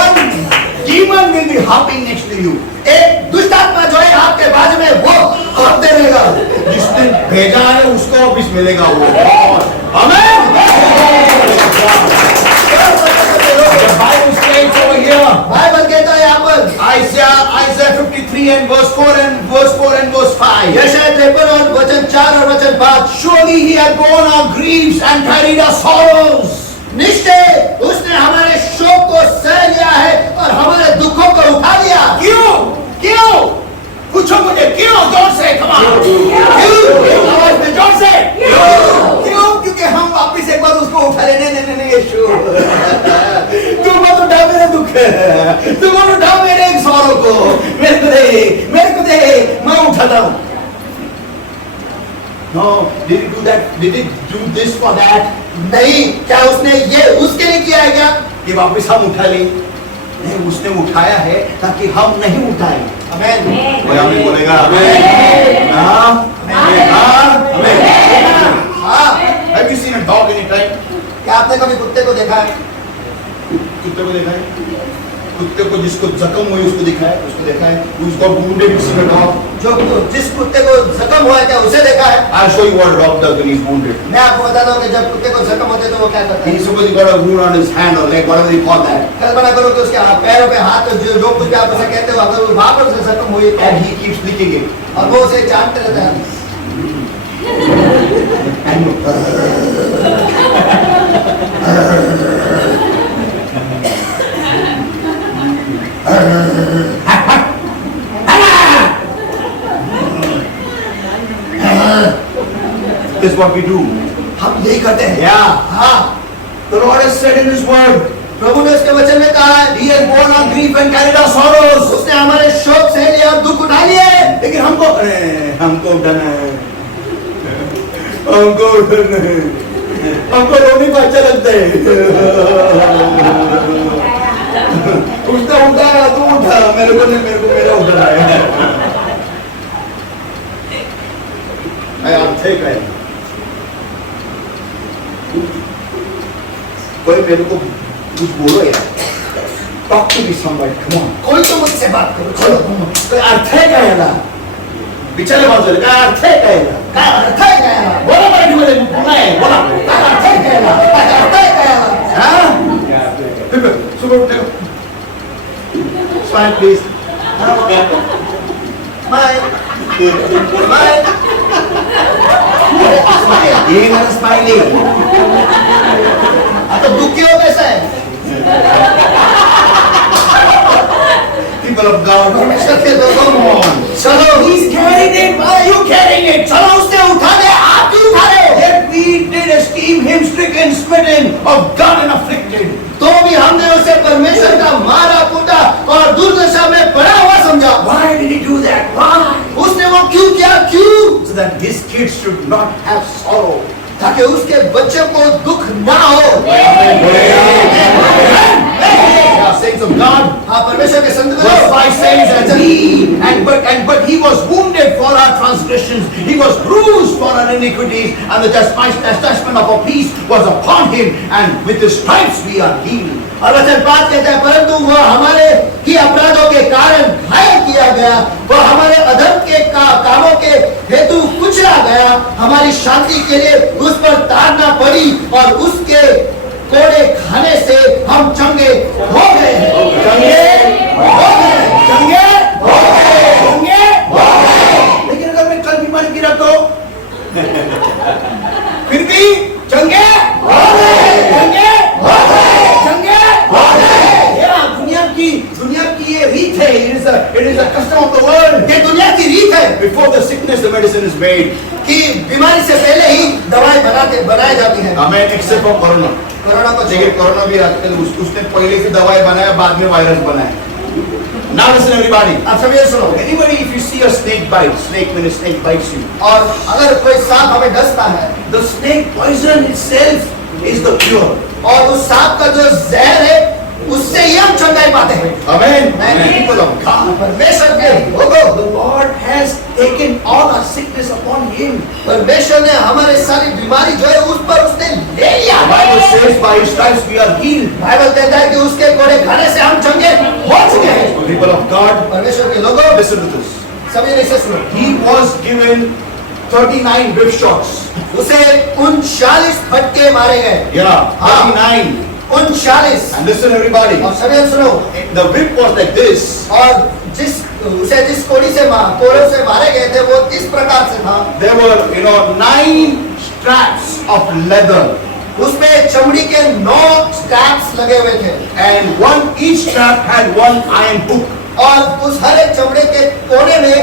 One demon will be hopping next to you. एक दुष्ट आत्मा जो है आपके बाजू में वो भागते रहेगा। जिसने भेजा है उसको ऑफिस मिलेगा वो। आमेन। The Bible states over here. Bible कहता है यहाँ पर Isaiah 53 and verse 4 and verse 5. यशायाह 53 और वचन 4 और वचन 5, Surely he has borne our griefs and carried our sorrows. निश्चय उसने हमारे शोक को सह लिया है और हमारे दुखों को उठा लिया। क्यों? क्यों? पूछो मुझे क्यों? जोर से, come on. क्यों? एक आवाज में जोर से। क्यों? क्योंकि हम वापिस एक बार उसको उठा लेने नहीं यीशु। तू मत उठा मेरे दुख, तू मत उठा मेरे एक सौरों को, मेरे को दे, मैं उठाता हूँ। No, did he do that? Did he do this for that? नहीं, क्या उसने ये उसके लिए किया है क्या? कि वापिस हम उठा लें? नहीं, उसने उठाया है ताकि हम नहीं उठाएं। आमेन। कोई आमीन बोलेगा? हाँ? हाँ। Have you seen a dog anytime? क्या आपने कभी कुत्ते को देखा है? कुत्ते को देखा है? कुत्ते को जिसको जख्म हुई उसको देखा है? उसको देखा है? उसको wounded is a dog. जो जिस कुत्ते को जख्म हुआ है क्या उसे देखा है? I'll show you what a dog does when he's wounded. मैं आपको बताता हूँ कि जब कुत्ते को जख्म होते हैं तो वो क्या करता है? He's supposed to got a wound on his hand or leg, whatever you call that. कल्पना करो कि उसके पैरों पे हाथ जो कुछ भी आप उसे कहते हो अगर वहां पर उसे जख्म हुई तो And he keeps licking it. और वो उसे चाटते रहता है। This is what we do. हम यही करते हैं। Yeah. हाँ, The Lord has said in His Word, प्रभु ने उसके वचन में कहा है, He has borne our grief and carried our sorrows. उसने हमारे शोक सह लिया और दुख उठा लिए। लेकिन हमको उठाना है, हमको उठाना है, हमको रोने को अच्छा लगता है। उसने उठाया तू उठा, मेरे को मेरा उठाना है। ठीक है, कोई मेरे को कुछ बोलो यार। Talk to me somebody, come on. कोई तो मुझसे बात करो, चलो। कोई अर्थ है क्या याला? पिछले बाजूला काय अर्थ आहे काय याला? काय अर्थ आहे काय याला? बोला मराठीमध्ये पुन्हा आहे, बोला. काय अर्थ आहे काय याला? काय अर्थ आहे काय याला? हा? ठीक आहे, सुरू ठेव. Smile please. Smile. ये मेरा स्माइल है. आता दुखी हो कैसा है? People of God, परमेश्वर के लोगों को चलो, he's carrying it. Why are you carrying it? चलो उसने उठा ले, आप क्यों उठा रहे हो? Yet we did esteem him stricken, smitten, of God and afflicted. तो भी हमने उसे परमेश्वर का मारा कूटा और दुर्दशा में पड़ा हुआ समझा। Why did he do that? Why? उसने वो क्यों किया? क्यों? So that his kids should not have sorrow. ताकि उसके बच्चों को दुख ना हो। Saints of God, हाँ, परमेश्वर के संत verse 5 says, but he was wounded for our transgressions, he was bruised for our iniquities, and the chastisement of our peace was upon him, and with his stripes we are healed. और वचन 5 कहता है, परंतु वह हमारे ही अपराधों के कारण घायल किया गया, वह हमारे अधर्म के कामों के हेतु कुचला गया, हमारी शांति के लिए उस पर ताड़ना पड़ी और उसके कोड़े खाने से हम चंगे हो गए हैं। लेकिन अगर मैं कल बीमार गिरा तो फिर भी चंगे दुनिया की ये रीत है. It is a custom of the world. ये दुनिया की रीत है। Before the sickness, the medicine is made. कि बीमारी से पहले ही दवाई बनाई जाती है। Amen. Except for corona. Corona को देखिए कोरोना भी उसने पहले से दवाई बनाया, बाद में वायरस बनाया. Now listen everybody. आप सभी ये सुनो। Anybody, if you see a snake bite, when a snake bites you, और अगर कोई सांप हमें डसता है, the snake poison itself is the cure. और उस सांप का जो जहर है उससे ही हम चंगाई पाते हैं। Amen. Amen. People of God, परमेश्वर के लोगों, the Lord has taken all our sickness upon Him. परमेश्वर ने हमारे सारी बीमारी जो है उस पर उसने ले लिया। The Bible says, by His stripes we are healed. Bible कहता है कि उसके कोड़े खाने से हम चंगे हो चुके हैं। People of God, परमेश्वर के लोगों, listen to this. सभी ने इसे सुनो। He was given 39 whip shots. उसे 39 फटके मारे गए। Yeah, 39. 39। And listen everybody. और सभी सुनो। The whip was like this. और जिस कोड़ों से मारे गए थे वो इस प्रकार से था। There were, 9 straps of leather, उसमें चमड़ी के 9 स्ट्रैप्स लगे हुए थे and each strap had one iron hook. और उस हर एक चमड़े के कोने में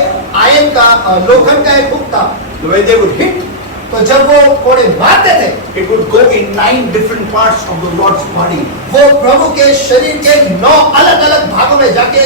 आयन का लोखंड का एक हुक था। So when they would hit, तो जब वो कोड़े मारते थे it would go in 9 different parts of the Lord's body. वो प्रभु के शरीर के 9 अलग-अलग भागों में जाके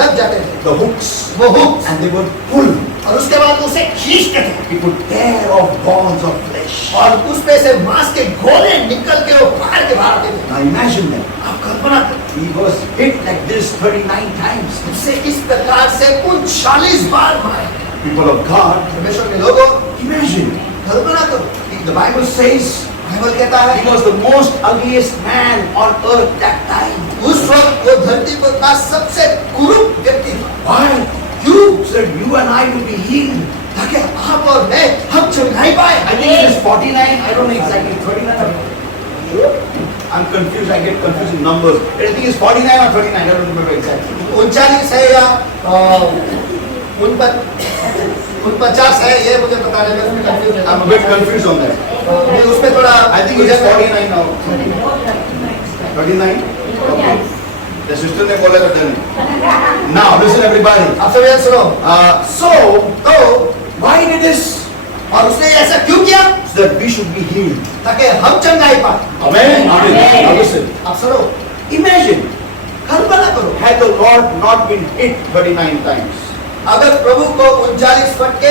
लग जाते थे। The hooks, वो hooks and they would pull. और उसके बाद उसे खींचते थे It would tear off bonds of flesh. और उसमें से मांस के गोले निकल के वो बाहर के बाहर आते थे। Now imagine that. आप कल्पना करें He was hit like this 39 times. उसे इस प्रकार से 39 बार मारे। People of God, परमेश्वर के लोगों imagine. कल्पना करो The Bible says बाइबल कहता है he was the most ugliest man on earth that time. उस वक्त वो धरती पर का सबसे कुरूप व्यक्ति था। Why? क्यों? So that you and I will be healed. ताकि आप और मैं हम चंगाई पाए। I think it is 49. I don't know exactly. 39. I'm confused. I get confused in numbers. I think it's 49 or 39. I don't remember exactly. 39 है या 49 है, ये मुझे पता नहीं, मैं उसमें confuse I'm a bit confused on that. मैं उसमें थोड़ा I think it is 49 now. 39? Okay. The sister ने बोला था नहीं. Now listen everybody. आप सब याद सुनो। So why did this? और उसने ऐसा क्यों किया? So that we should be healed. ताकि हम चंगाई पाए। Amen. Amen. Now listen. आप सुनो, Imagine, कल्पना करो, had the Lord not been hit 39 times अगर प्रभु को 39 फटके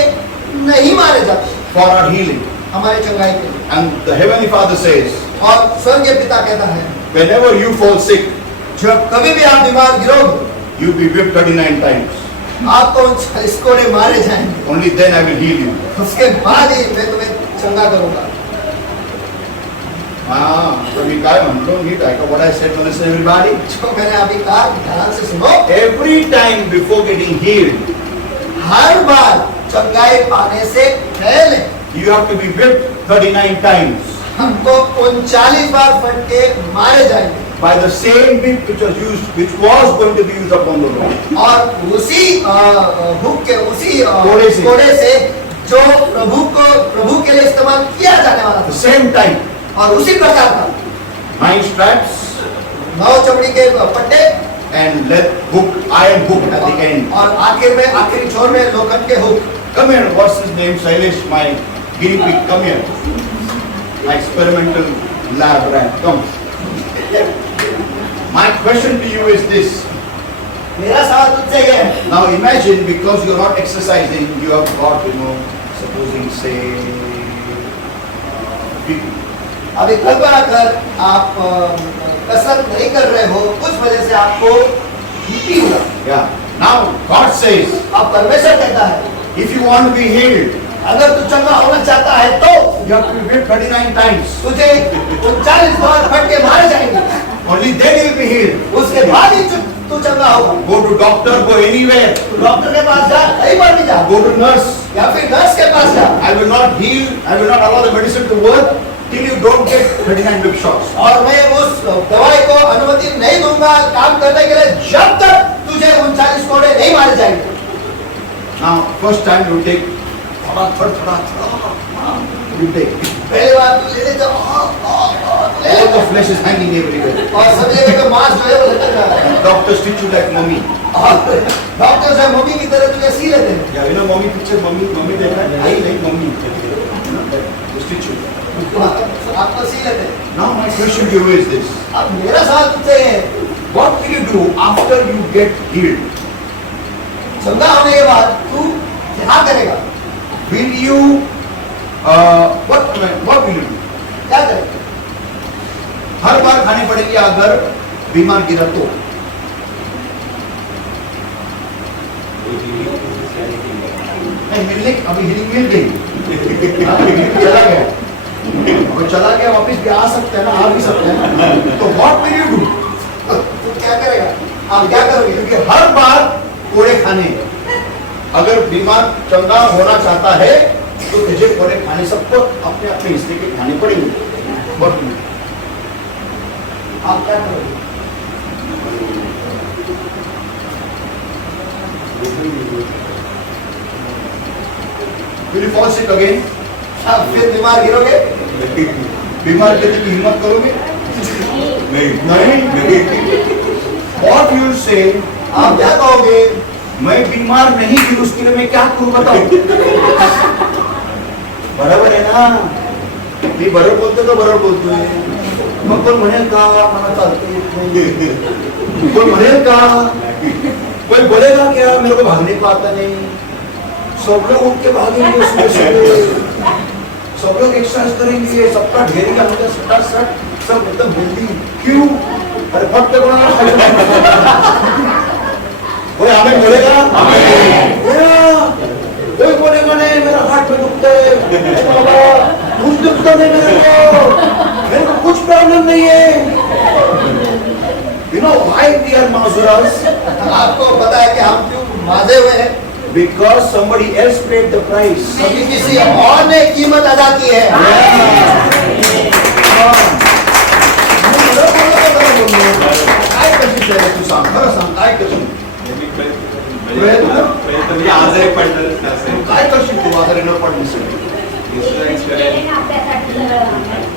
नहीं मारे जाते for our healing, हमारे चंगाई के लिए, and the Heavenly Father says, और स्वर्गीय पिता कहता है whenever you fall sick, जब कभी भी आप बीमार गिरोगे, you be whipped 39 times. आपको 39 कोड़े मारे जाएंगे, Only then I will heal you. उसके बाद ही मैं तुम्हें चंगा करूंगा। So we can't, don't need that. What I said, now listen everybody. जो मैंने अभी कहा ध्यान से सुनो, Every time before getting healed, हर बार चंगाई पाने से पहले you have to be whipped 39 times हमको 39 बार फटके मारे जाएंगे by the same whip which was going to be used upon the Lord. और उसी हुक के उसी कोड़े से। कोड़े से जो प्रभु के लिए इस्तेमाल किया जाने वाला At the था, same time, और उसी प्रकार का 9 straps 9 चमड़ी के पट्टे and iron hook at the end. और आखिर में आखिरी छोर में लोखंड के hook. Come here, what's his name? Shailesh, my guinea pig, come here. My experimental lab rat, come. My question to you is this. मेरा सवाल तुझसे ये है, Now imagine, because you're not exercising, you have got, supposing say, BP. अभी कल्पना कर आप कसरत नहीं कर रहे हो, कुछ वजह से आपको बीपी हुआ। Yeah. Now God says, अब परमेश्वर कहता है, if you want to be healed, अगर तू चंगा होना चाहता है तो you have to be whipped 39 times. तुझे 39 बार फटके मारे जाएंगे, Only then you will be healed. उसके बाद ही तू चंगा होगा। Go to doctor, go anywhere. तू डॉक्टर के पास जा, कहीं पर भी जा, Go to nurse. या फिर नर्स के पास जा, I will not heal, I will not allow the medicine to work till you don't get 39 whip shots. और मैं उस दवाई को अनुमति नहीं दूंगा काम करने के लिए जब तक तुझे 39 कोड़े नहीं मारे जाएंगे। Now, first time you take, you take. पहली बार तू ले ले All the flesh is hanging everywhere. और सब जगह पे मांस जो है वो लटक रहा है। Doctor stitch you like mummy. और डॉक्टर जो है मम्मी की तरह तुझे सी लेते हैं। Yeah, you know mummy picture, mummy देखा है? I like mummy. They stitch you. आपको सी लेते हैं। Now my question to you is this. अब मेरा सवाल तुझसे है, What will you do after you get healed? चंगा होने के बाद तू क्या करेगा? Will you, what will you do? क्या करेगा? हर बार खाने पड़ेंगे अगर बीमार गिरा तो। नहीं मिलने, अभी हीलिंग मिल गई। चला गया, अगर चला गया वापस भी आ सकते हैं ना, आ भी सकते हैं ना। तो what will you do? तू क्या करेगा? आप क्या करोगे? क्योंकि हर बार कोड़े खाने, अगर बीमार चंगा होना चाहता है तो तुझे कोड़े खाने, सबको अपने अपने हिस्से के खाने पड़ेंगे। What will you do? आप क्या करोगे? Will you fall sick again? अब फिर बीमार गिरोगे? बीमार के लिए हिम्मत करोगे? नहीं। What you say? आप क्या कहोगे? मैं बीमार नहीं थी, उसके लिए मैं क्या करूं बताओ? बरोबर आहे ना? मी बरोबर बोलतो का बरोबर बोलतोय? मग कोण म्हणेल का मला चालते येत नाही? कोण म्हणेल का? कोई बोलेगा क्या मेरे को भागने को आता नहीं? सब लोग उठ के भागेंगे सुबह सुबह, सब लोग एक्सरसाइज करेंगे, सबका ढेरी का सटासट सब एकदम हेल्दी। क्यों? अरे फट के कोणाला कोई हमें बोलेगा? कोई बोलेगा नहीं मेरा हार्ट में दुखता है, बाबा कुछ दुखता नहीं मेरे को कुछ प्रॉब्लम नहीं है। You know why we are माजूरास? आपको पता है कि हम क्यों माजे हुए हैं? Because somebody else paid the price. क्योंकि किसी और ने कीमत अदा की है। काय करशील त्याला तू सांग, खरं सांग काय करशील? म्हणजे आजारी पडलं त्याचं काय करशील तू आजारी न पडण्यासाठी?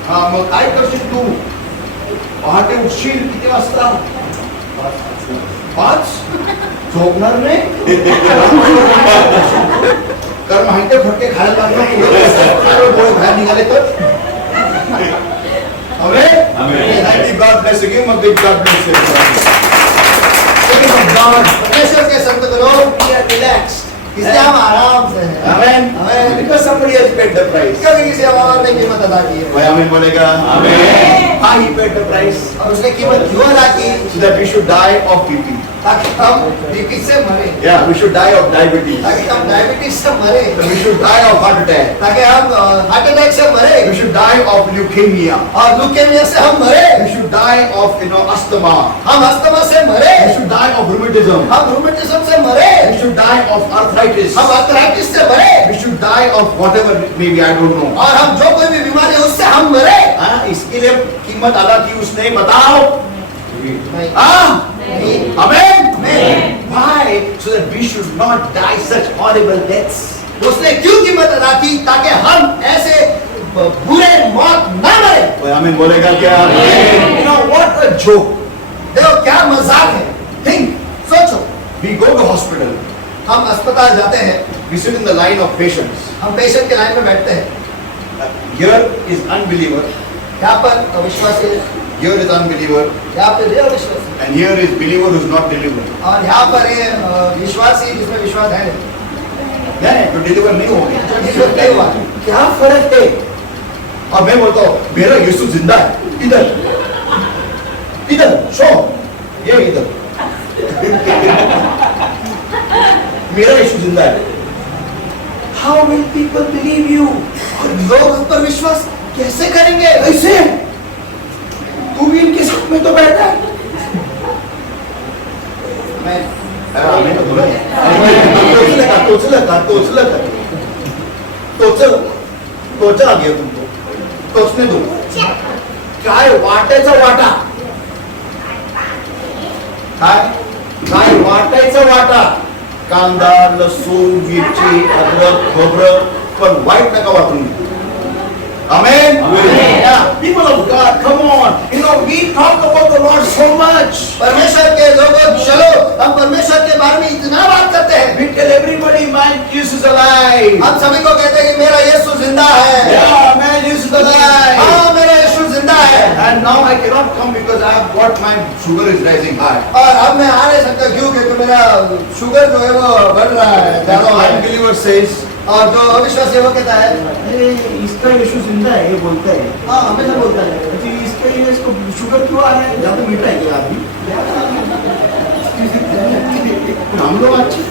हा मग काय करशील तू? पहाटे उठशील किती वाजता? 5? झोपणार नाही? कारण माहिती फटके खायला लागलं गोळे बाहेर निघाले तर God bless you. Give him a big God bless you. परमेश्वर के संत लोग we are relaxed, इसलिए हम आराम से हैं। Amen. Amen. Because somebody else paid the price. क्योंकि किसी और ने कीमत अदा की है। भाई आमीन बोलेगा? Amen. हाँ, he paid the price और उसने कीमत क्यों अदा की? so that we should die of BP. ताकि हम बीपी से मरे, Yeah, we should die of diabetes. ताकि हम डायबिटीज से मरे, We should die of heart attack. ताकि हम हार्ट अटैक से मरे, We should die of leukemia. और ल्यूकेमिया से हम मरे, We should die of asthma. हम अस्थमा से मरे, We should die of rheumatism. हम रूमेटिज्म से मरे, We should die of arthritis. हम आर्थराइटिस से मरे, We should die of whatever it may be, I don't know. और हम जो कोई भी बीमारी है उससे हम मरे। हाँ, इसके लिए कीमत अदा की उसने, बताओ। नहीं, हाँ, नहीं, Amen. नहीं। Why? So that we should not die such horrible deaths. उसने क्यों कीमत अदा की? ताकि हम ऐसे बुरे मौत न मरे। कोई आमीन बोलेगा क्या? You know what a joke. देखो क्या मजाक है। Think. सोचो, We go to hospital. हम अस्पताल जाते हैं, We sit in the line of patients. हम पेशेंट के लाइन में बैठते हैं। Here is unbeliever. यहाँ पर अविश्वासी, Here is unbeliever. यहाँ पे भी अविश्वासी, And here is believer who is not delivered. और यहाँ पर है विश्वासी जिसमें विश्वास है नहीं, नहीं, तो डिलीवर नहीं हो गया। जो डिलीवर नहीं हुआ। क्या फर्क है? अब मैं बोलता हूँ मेरा यीशु जिंदा है, इधर इधर शो, ये इधर मेरा यीशु जिंदा है। How will people believe you? और लोग उस पर विश्वास कैसे करेंगे? ऐसे तू भी इनके साथ में तो बैठा है। मैं आमीन तो बोला। तोच आ गया तुमको, तोचने दो। काय वाटायचा वाटा, काय वाटायचा वाटा, कांदा लसूण मिरची अद्रक खोबरं, पण वाईट नका वाटून घेऊ. Amen. Yeah, people of God, come on. You know, we talk about the Lord so much. परमेश्वर के लोगों, चलो हम परमेश्वर के बारे में इतना बात करते हैं। We tell everybody, man, Jesus is alive. हम सभी को कहते हैं कि मेरा यीशु जिंदा है। Yeah, man, Jesus is alive. हाँ, मेरा यीशु जिंदा है। And now I cannot come because I have got my sugar is rising high. और अब मैं आ नहीं सकता क्यों? क्योंकि मेरा शुगर जो है वो बढ़ रहा है, Now ज्यादा है। unbeliever says, और जो अविश्वासी है वो कहता है, अरे इसका यीशु जिंदा है, ये बोलता है। हाँ हमेशा बोलता है, अच्छा, इसको शुगर क्यों आ रहा है? ज्यादा मीठा है क्या आदमी? हम लोग अच्छे,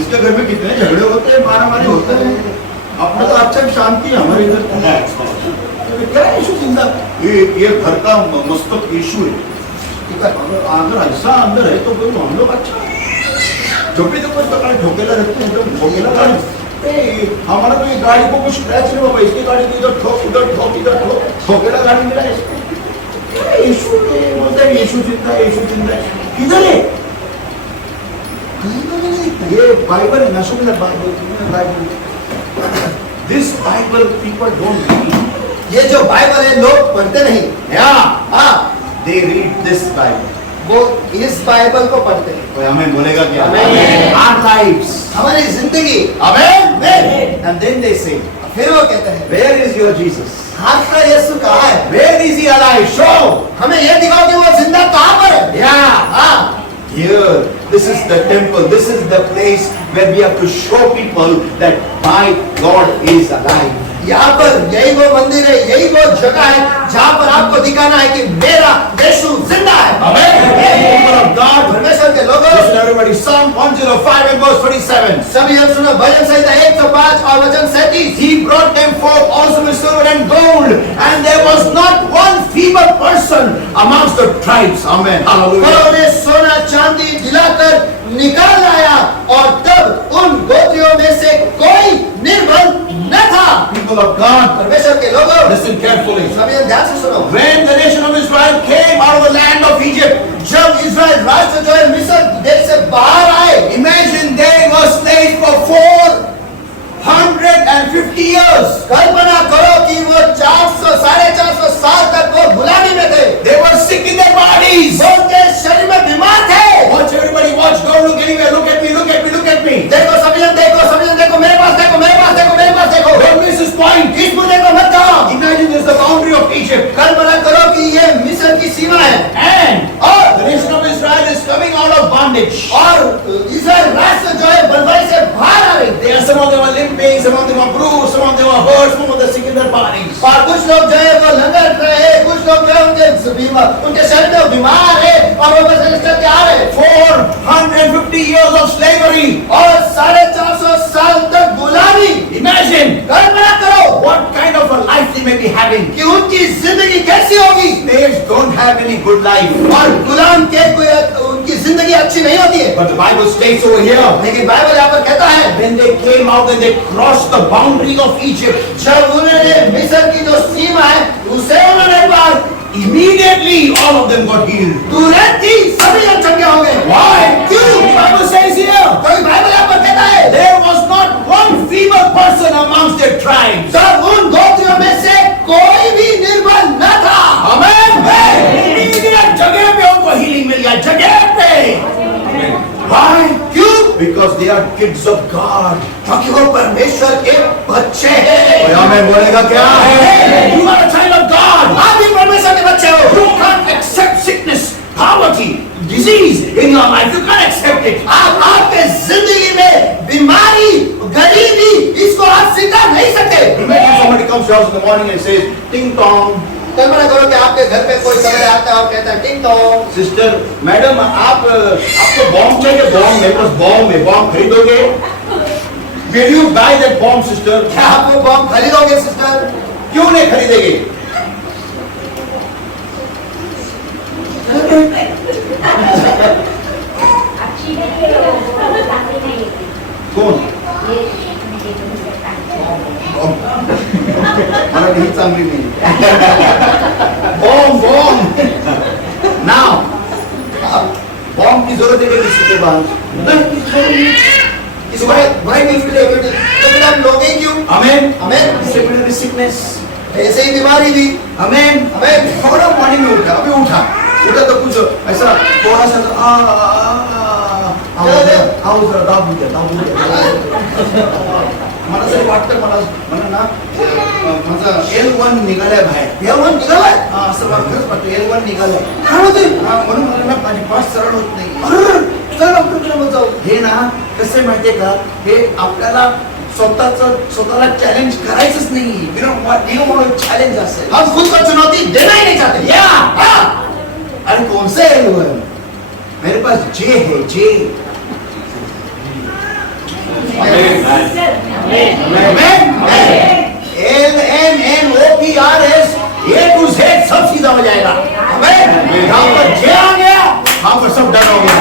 इसके घर में कितने झगड़े होते हैं, मारामारी होते हैं। अपना तो अच्छा शांति है हमारे इधर। क्या यीशु जिंदा? ये घर का मस्तक यीशु है। अगर ऐसा अंदर है तो फिर हम लोग अच्छा है। जो भी तो कुछ पकड़े ठोकेला रहते हैं, एकदम ठोकेला गाड़ी। हमारा तो ये गाड़ी को कुछ स्क्रैच नहीं होगा, इसकी गाड़ी को इधर ठोक इधर ठोक इधर ठोक, ठोकेला गाड़ी मिला है इसको। यीशु बोलता है यीशु जिंदा है, यीशु जिंदा है। किधर है? कहीं तो नहीं दिखता। ये बाइबल है, नशो में Bible. This Bible people don't read. ये जो बाइबल है लोग पढ़ते नहीं। Yeah, हाँ, they read this Bible. वो इस बाइबल को पढ़ते हैं। कोई हमें बोलेगा क्या? Amen. Our lives. हमारी जिंदगी। Amen. Amen. And then they say, फिर वो कहते हैं, where is your Jesus? आपका यीशु कहाँ है? Where is he alive? Show. हमें ये दिखाओ कि वो जिंदा कहाँ पर है? Yeah. हाँ, Here, this is the temple. This is the place where we have to show people that my God is alive. यहाँ पर यही वो मंदिर है, यही वो जगह है जहाँ पर आपको दिखाना है कि मेरा यीशु जिंदा है। Amen. People of God, परमेश्वर के लोगों, listen everybody. Psalm 105 and verse 27. सभी हम सुनो भजन संहिता 105 और वचन 37। He brought them forth also with silver and gold, and there was not one feeble person amongst the tribes. Amen. Hallelujah. उन्होंने सोना चांदी दिलाकर निकाल लाया और तब उन गोत्रियों में से कोई निर्बल न था। People of God, परमेश्वर के लोगों, listen carefully. सभी हम ध्यान से सुनो। When the nation of Israel came out of the land of Egypt, जब इस्राएल राष्ट्र जो है मिस्र देश से बाहर आए, imagine they were slaves for 450 years. कल्पना करो कि वो 400-450 साल तक वो गुलामी में थे। They were sick in their bodies. वो उनके शरीर में बीमार थे। Watch everybody, watch. Don't look anywhere. Look at me, look at me, look at me. देखो सभी जन देखो मेरे पास देखो मेरे पास देखो मेरे पास देखो। Don't miss this point. इस मुद्दे को मत जाओ। Imagine this is the boundary of Egypt. कल्पना करो कि ये मिस्र की सीमा है And और the nation of Israel is coming out of bondage. और इस्राएल राष्ट्र जो है बंधुआई से बाहर आ रही। There, some of them are limping, some of them are bruised, some of them are hurt, some of them are sick in their bodies. और कुछ लोग जो है वो लंगट रहे हैं, कुछ लोग जो है उनके शरीर में बीमार है और वो बस चल के आ रहे हैं। 450 years of slavery. और 450 साल तक गुलामी। Imagine कल्पना करो what kind of a life they may be having. कि उनकी जिंदगी कैसी होगी। Slaves don't have any good life. और गुलाम के कोई उनकी जिंदगी अच्छी नहीं होती है। But the Bible states over here, लेकिन बाइबल यहाँ पर कहता है when they came out and they crossed the boundary of Egypt, जब उन्होंने मिस्र की जो सीमा है उसे उन्होंने पार, immediately all of them got healed. तुरंत ही सभी जन चंगे हो गए। Why? The Bible says here, कोई बाइबल यहाँ पर कहता है there was not one feeble person amongst their tribes. तब उन गोत्रियों में से कोई भी निर्बल न था। Amen. Immediate जगह पे उनको healing मिल गया, जगह पे। Why? क्यों? Because they are kids of God. क्योंकि वो परमेश्वर के बच्चे हैं। कोई हमें बोलेगा क्या? You are a child of God. आप भी परमेश्वर के बच्चे हो। You can't accept sickness, poverty, disease in your life. You can't accept it. आप आपके जिंदगी में बीमारी, गरीबी, इसको आप स्वीकार नहीं सकते। Imagine somebody comes to your house in the morning and says, "Ting tong, कल्पना करो कि आपके घर पे कोई सवेरे आता है और कहता है टिंग टोंग, sister, मैडम आपको बॉम्ब चाहिए? बॉम्ब मेरे पास बॉम्ब है, बॉम्ब खरीदोगे? Will you buy that bomb, sister? क्या आप वो बॉम्ब खरीदोगे सिस्टर? क्यों नहीं खरीदेगी? कौन? मला ही चांगली नाही. Bomb bomb. Now, बॉम्ब की जरूरत है किसी के पास? इस भाई मिलते तो फिर हम लोग ही क्यों? Amen. हमें Respiratory sickness. ऐसे ही बीमारी भी Amen. हमें थोड़ा मॉर्निंग में उठा, अभी उठा तो कुछ ऐसा थोड़ा सा जरा दाबू द्या. मला असं वाटतं मला ना माझा L1 निघालाय बाहेर. L1 निघालाय? हा, असं वाटतं L1 निघालाय. काय होते? म्हणून मला ना माझी पास सरळ होत नाही. चल डॉक्टरकडे मग जाऊ. हे ना कसं माहितीये का, हे आपल्याला स्वतःला चॅलेंज करायचंच नाही. चॅलेंज असेल. हम खुद को चुनौती देना ही नहीं चाहते। या हाँ। अरे कौन से L1? मेरे पास J है, J. LMNOPRS A to Z सब सीधा हो जाएगा. यहाँ पर J आ गया, वहाँ पर सब डर हो गया.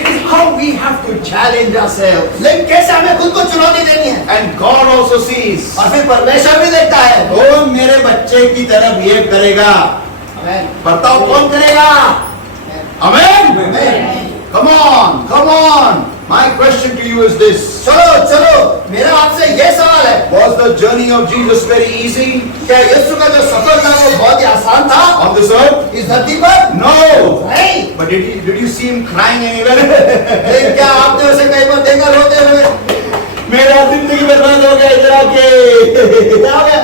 It is how we have to challenge ourselves. लेकिन कैसे हमें खुद को चुनौती देनी है? And God also sees. और फिर परमेश्वर भी देखता है। कौन मेरे बच्चे की तरह बिहेव करेगा? बताओ कौन करेगा? Amen. Amen. Come on, come on. My question to you is this. चलो चलो मेरा आपसे ये सवाल है, Was the journey of Jesus very easy क्या यीशु का जो सफर था वो बहुत ही आसान था on this earth? इस धरती पर? No. नहीं। But did you see him crying anywhere? लेकिन क्या आपने उसे कहीं पर देखा रोते हुए? मेरा जिंदगी बर्बाद हो गया इधर आके। क्या हो गया?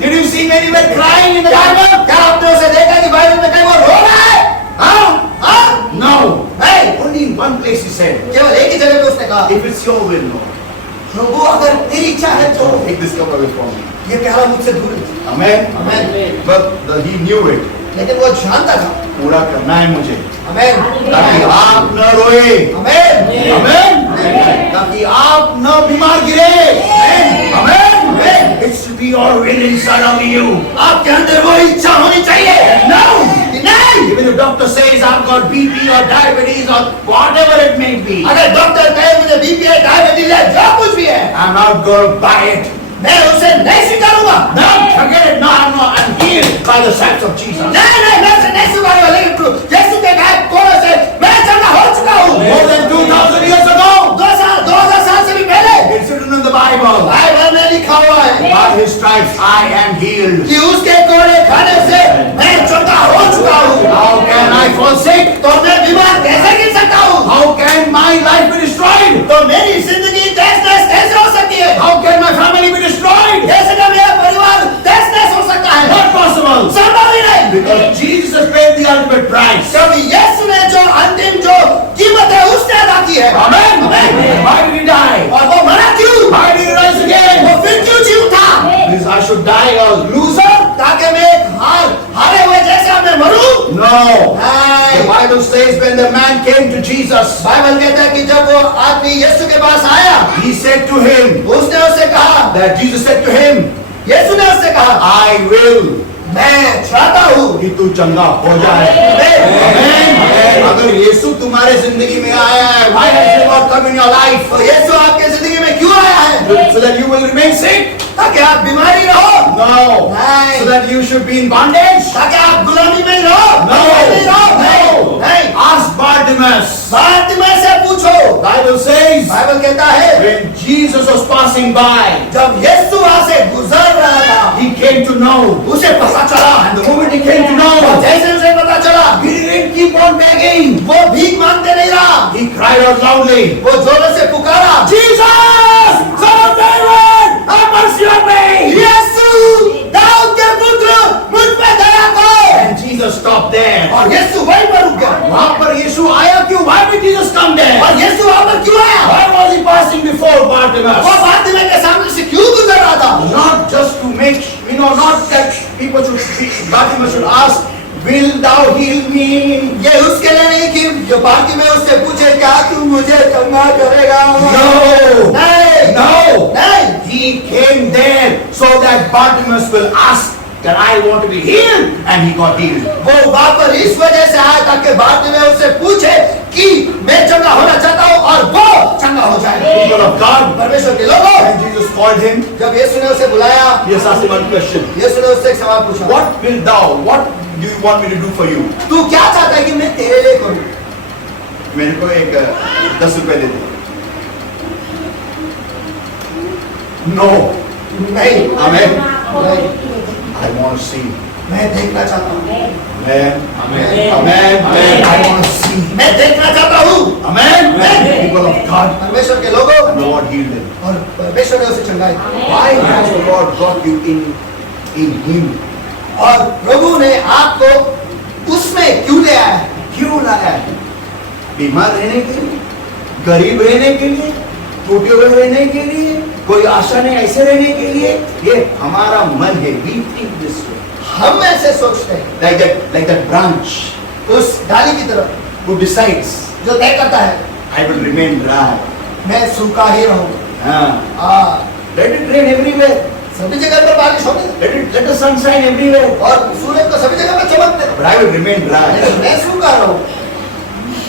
Did you see him anywhere crying in the Bible? क्या आपने उसे देखा कि बाइबल में कहीं वो रो रहा है? Huh? हाँ? No. नहीं। Only in one place he said, केवल एक ही जगह पे उसने कहा, if it's your will, Lord, प्रभु अगर तेरी इच्छा है तो take this cup away from me. ये प्याला मुझसे दूर है। Amen. Amen. But he knew it. लेकिन वो जानता था। पूरा करना है मुझे, आमेन। ताकि आप न रोए, आमेन। आमेन, ताकि आप न बीमार गिरे, आमेन। It should be your will inside of you. आपके अंदर वो इच्छा होनी चाहिए। No. नहीं। Even the doctor says I've got BP or diabetes or whatever it may be, अगर डॉक्टर कहे मुझे बीपी है, डायबिटीज है, जो कुछ भी है, I'm not going to buy it. मैं उसे नहीं स्वीकारूंगा। No, forget it. No, I'm healed by the stripes of Jesus. नहीं, मैं उसे नहीं स्वीकारूंगा। लेकिन यीशु के घाव कोड़ों से मैं चंगा हो चुका हूँ। More than 2000 years ago, 2000 साल से भी पहले it's written in the Bible. Bible में लिखा हुआ है By his stripes I am healed. कि उसके कोड़े खाने से मैं चंगा हो चुका हूँ। How can I fall sick? तो मैं बीमार कैसे गिर सकता हूँ? How can my life be destroyed? तो मेरी जिंदगी तहस-नहस कैसे हो सकती है? How can my family be destroyed? कैसे का मेरा परिवार तहस-नहस हो सकता है? Not possible. संभव ही नहीं। Because Jesus has paid the ultimate price. क्योंकि यीशु ने जो अंतिम जो कीमत है उसने अदा की है। Amen. Why did he die? और वो मरा क्यों? Why did he rise again? वो फिर क्यों जी उठा? Because I should die a loser? ताकि मैं एक हारे हुए जैसा मैं मरूं? No. नहीं। The Bible says when the man came to Jesus, Bible कहता है कि जब वो आदमी यीशु के पास आया, he said to him, उसने उससे कहा, that Jesus said to him, यीशु ने उससे कहा, I will मैं चाहता हूँ कि तू चंगा हो जाए। Amen. अगर यीशु तुम्हारे जिंदगी में आया है, why has he not come in your life? तो यीशु आपके जिंदगी में क्यों आया है? So that you will remain sick? ताकि आप बीमारी रहो? No. नहीं। So that you should be in bondage? ताकि आप गुलामी में रहो? No. नहीं रहो? No. नहीं। Ask Bartimaeus. बारतिमेउस से पूछो। Bible says बाइबल कहता है when Jesus was passing by, जब यीशु वहाँ से गुजर रहा था, he came to know. उसे पता चला। And the moment he came to और know, जैसे उसे पता चला, he didn't keep on begging. वो भीख मांगते नहीं रहा, He cried out loudly, वो जोरों से पुकारा, Jesus, Son of David, have mercy on me. यीशु दाऊद के पुत्र मुझ पे दया करो। And Jesus stopped there. और यीशु वहीं पर रुक गया। वहाँ पर यीशु आया क्यों? Why did Jesus come there? और यीशु वहाँ पर क्यों आया? Why was he passing before वो Bartimaeus? बारतिमेउस के सामने से क्यों गुजर रहा था? Not just to make, not that people should, Bartimaeus should ask, will thou heal me? ये उसके लिए नहीं कि जो बारतिमेउस उससे पूछे क्या तू मुझे चंगा करेगा? No. नहीं, No. नहीं। He came there so that Bartimaeus will ask that I want to be healed, and he got healed. वो वहाँ पर इस वजह से आया ताकि बारतिमेउस उससे पूछे कि मैं चंगा होना चाहता हूँ और वो चंगा हो जाए। People of God, परमेश्वर के लोगों, when Jesus called him, जब यीशु ने उसे बुलाया, he just asked him one question. यीशु ने उससे एक सवाल पूछा, What will thou, what do you want me to do for you? तू क्या चाहता है कि मैं तेरे लिए करूं? मेरे को एक 10 रुपए दे दे। No. नहीं, Amen. नहीं, I want to see. मैं देखना चाहता हूँ। Amen. Amen. Amen. Amen. I want to see. मैं देखना चाहता हूँ। Amen. Amen. People of God, परमेश्वर के लोगों, and the Lord healed him. और परमेश्वर ने उसे चंगाई। Why has the Lord got you in him? और प्रभु ने आपको उसमें क्यों ले आया? क्यों लाया है? बीमार रहने के लिए, गरीब रहने के लिए, टूटे हुए रहने के लिए, कोई आशा नहीं ऐसे रहने के लिए? ये हमारा मन है। We think this way. हम ऐसे सोचते हैं, Like that branch उस डाली की तरफ who decides, जो तय करता है, I will remain dry. मैं सूखा ही रहूंगा। हाँ. Let it rain everywhere. सभी जगह पर बारिश होने दे, Let the sun shine everywhere. और सूरज को सभी जगह पर चमकने दे, But I will remain dry. लेकिन मैं सूखा रहूं।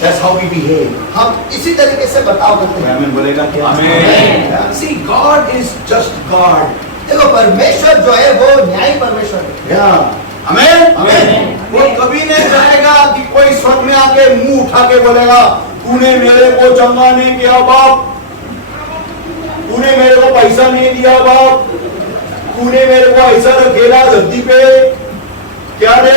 That's how we behave. हम इसी तरीके से बर्ताव करते हैं। Amen बोलेगा क्या? Amen. Yeah. See, God is just God. देखो परमेश्वर जो है वो न्यायी परमेश्वर है। Yeah. Amen. Amen. वो कभी नहीं जाएगा कि कोई स्वर्ग में आके मुंह उठा के बोलेगा तूने मेरे को चंगा नहीं किया बाप, तूने मेरे को पैसा नहीं दिया बाप, तूने मेरे को ऐसा रखेला धरती पे, क्या रे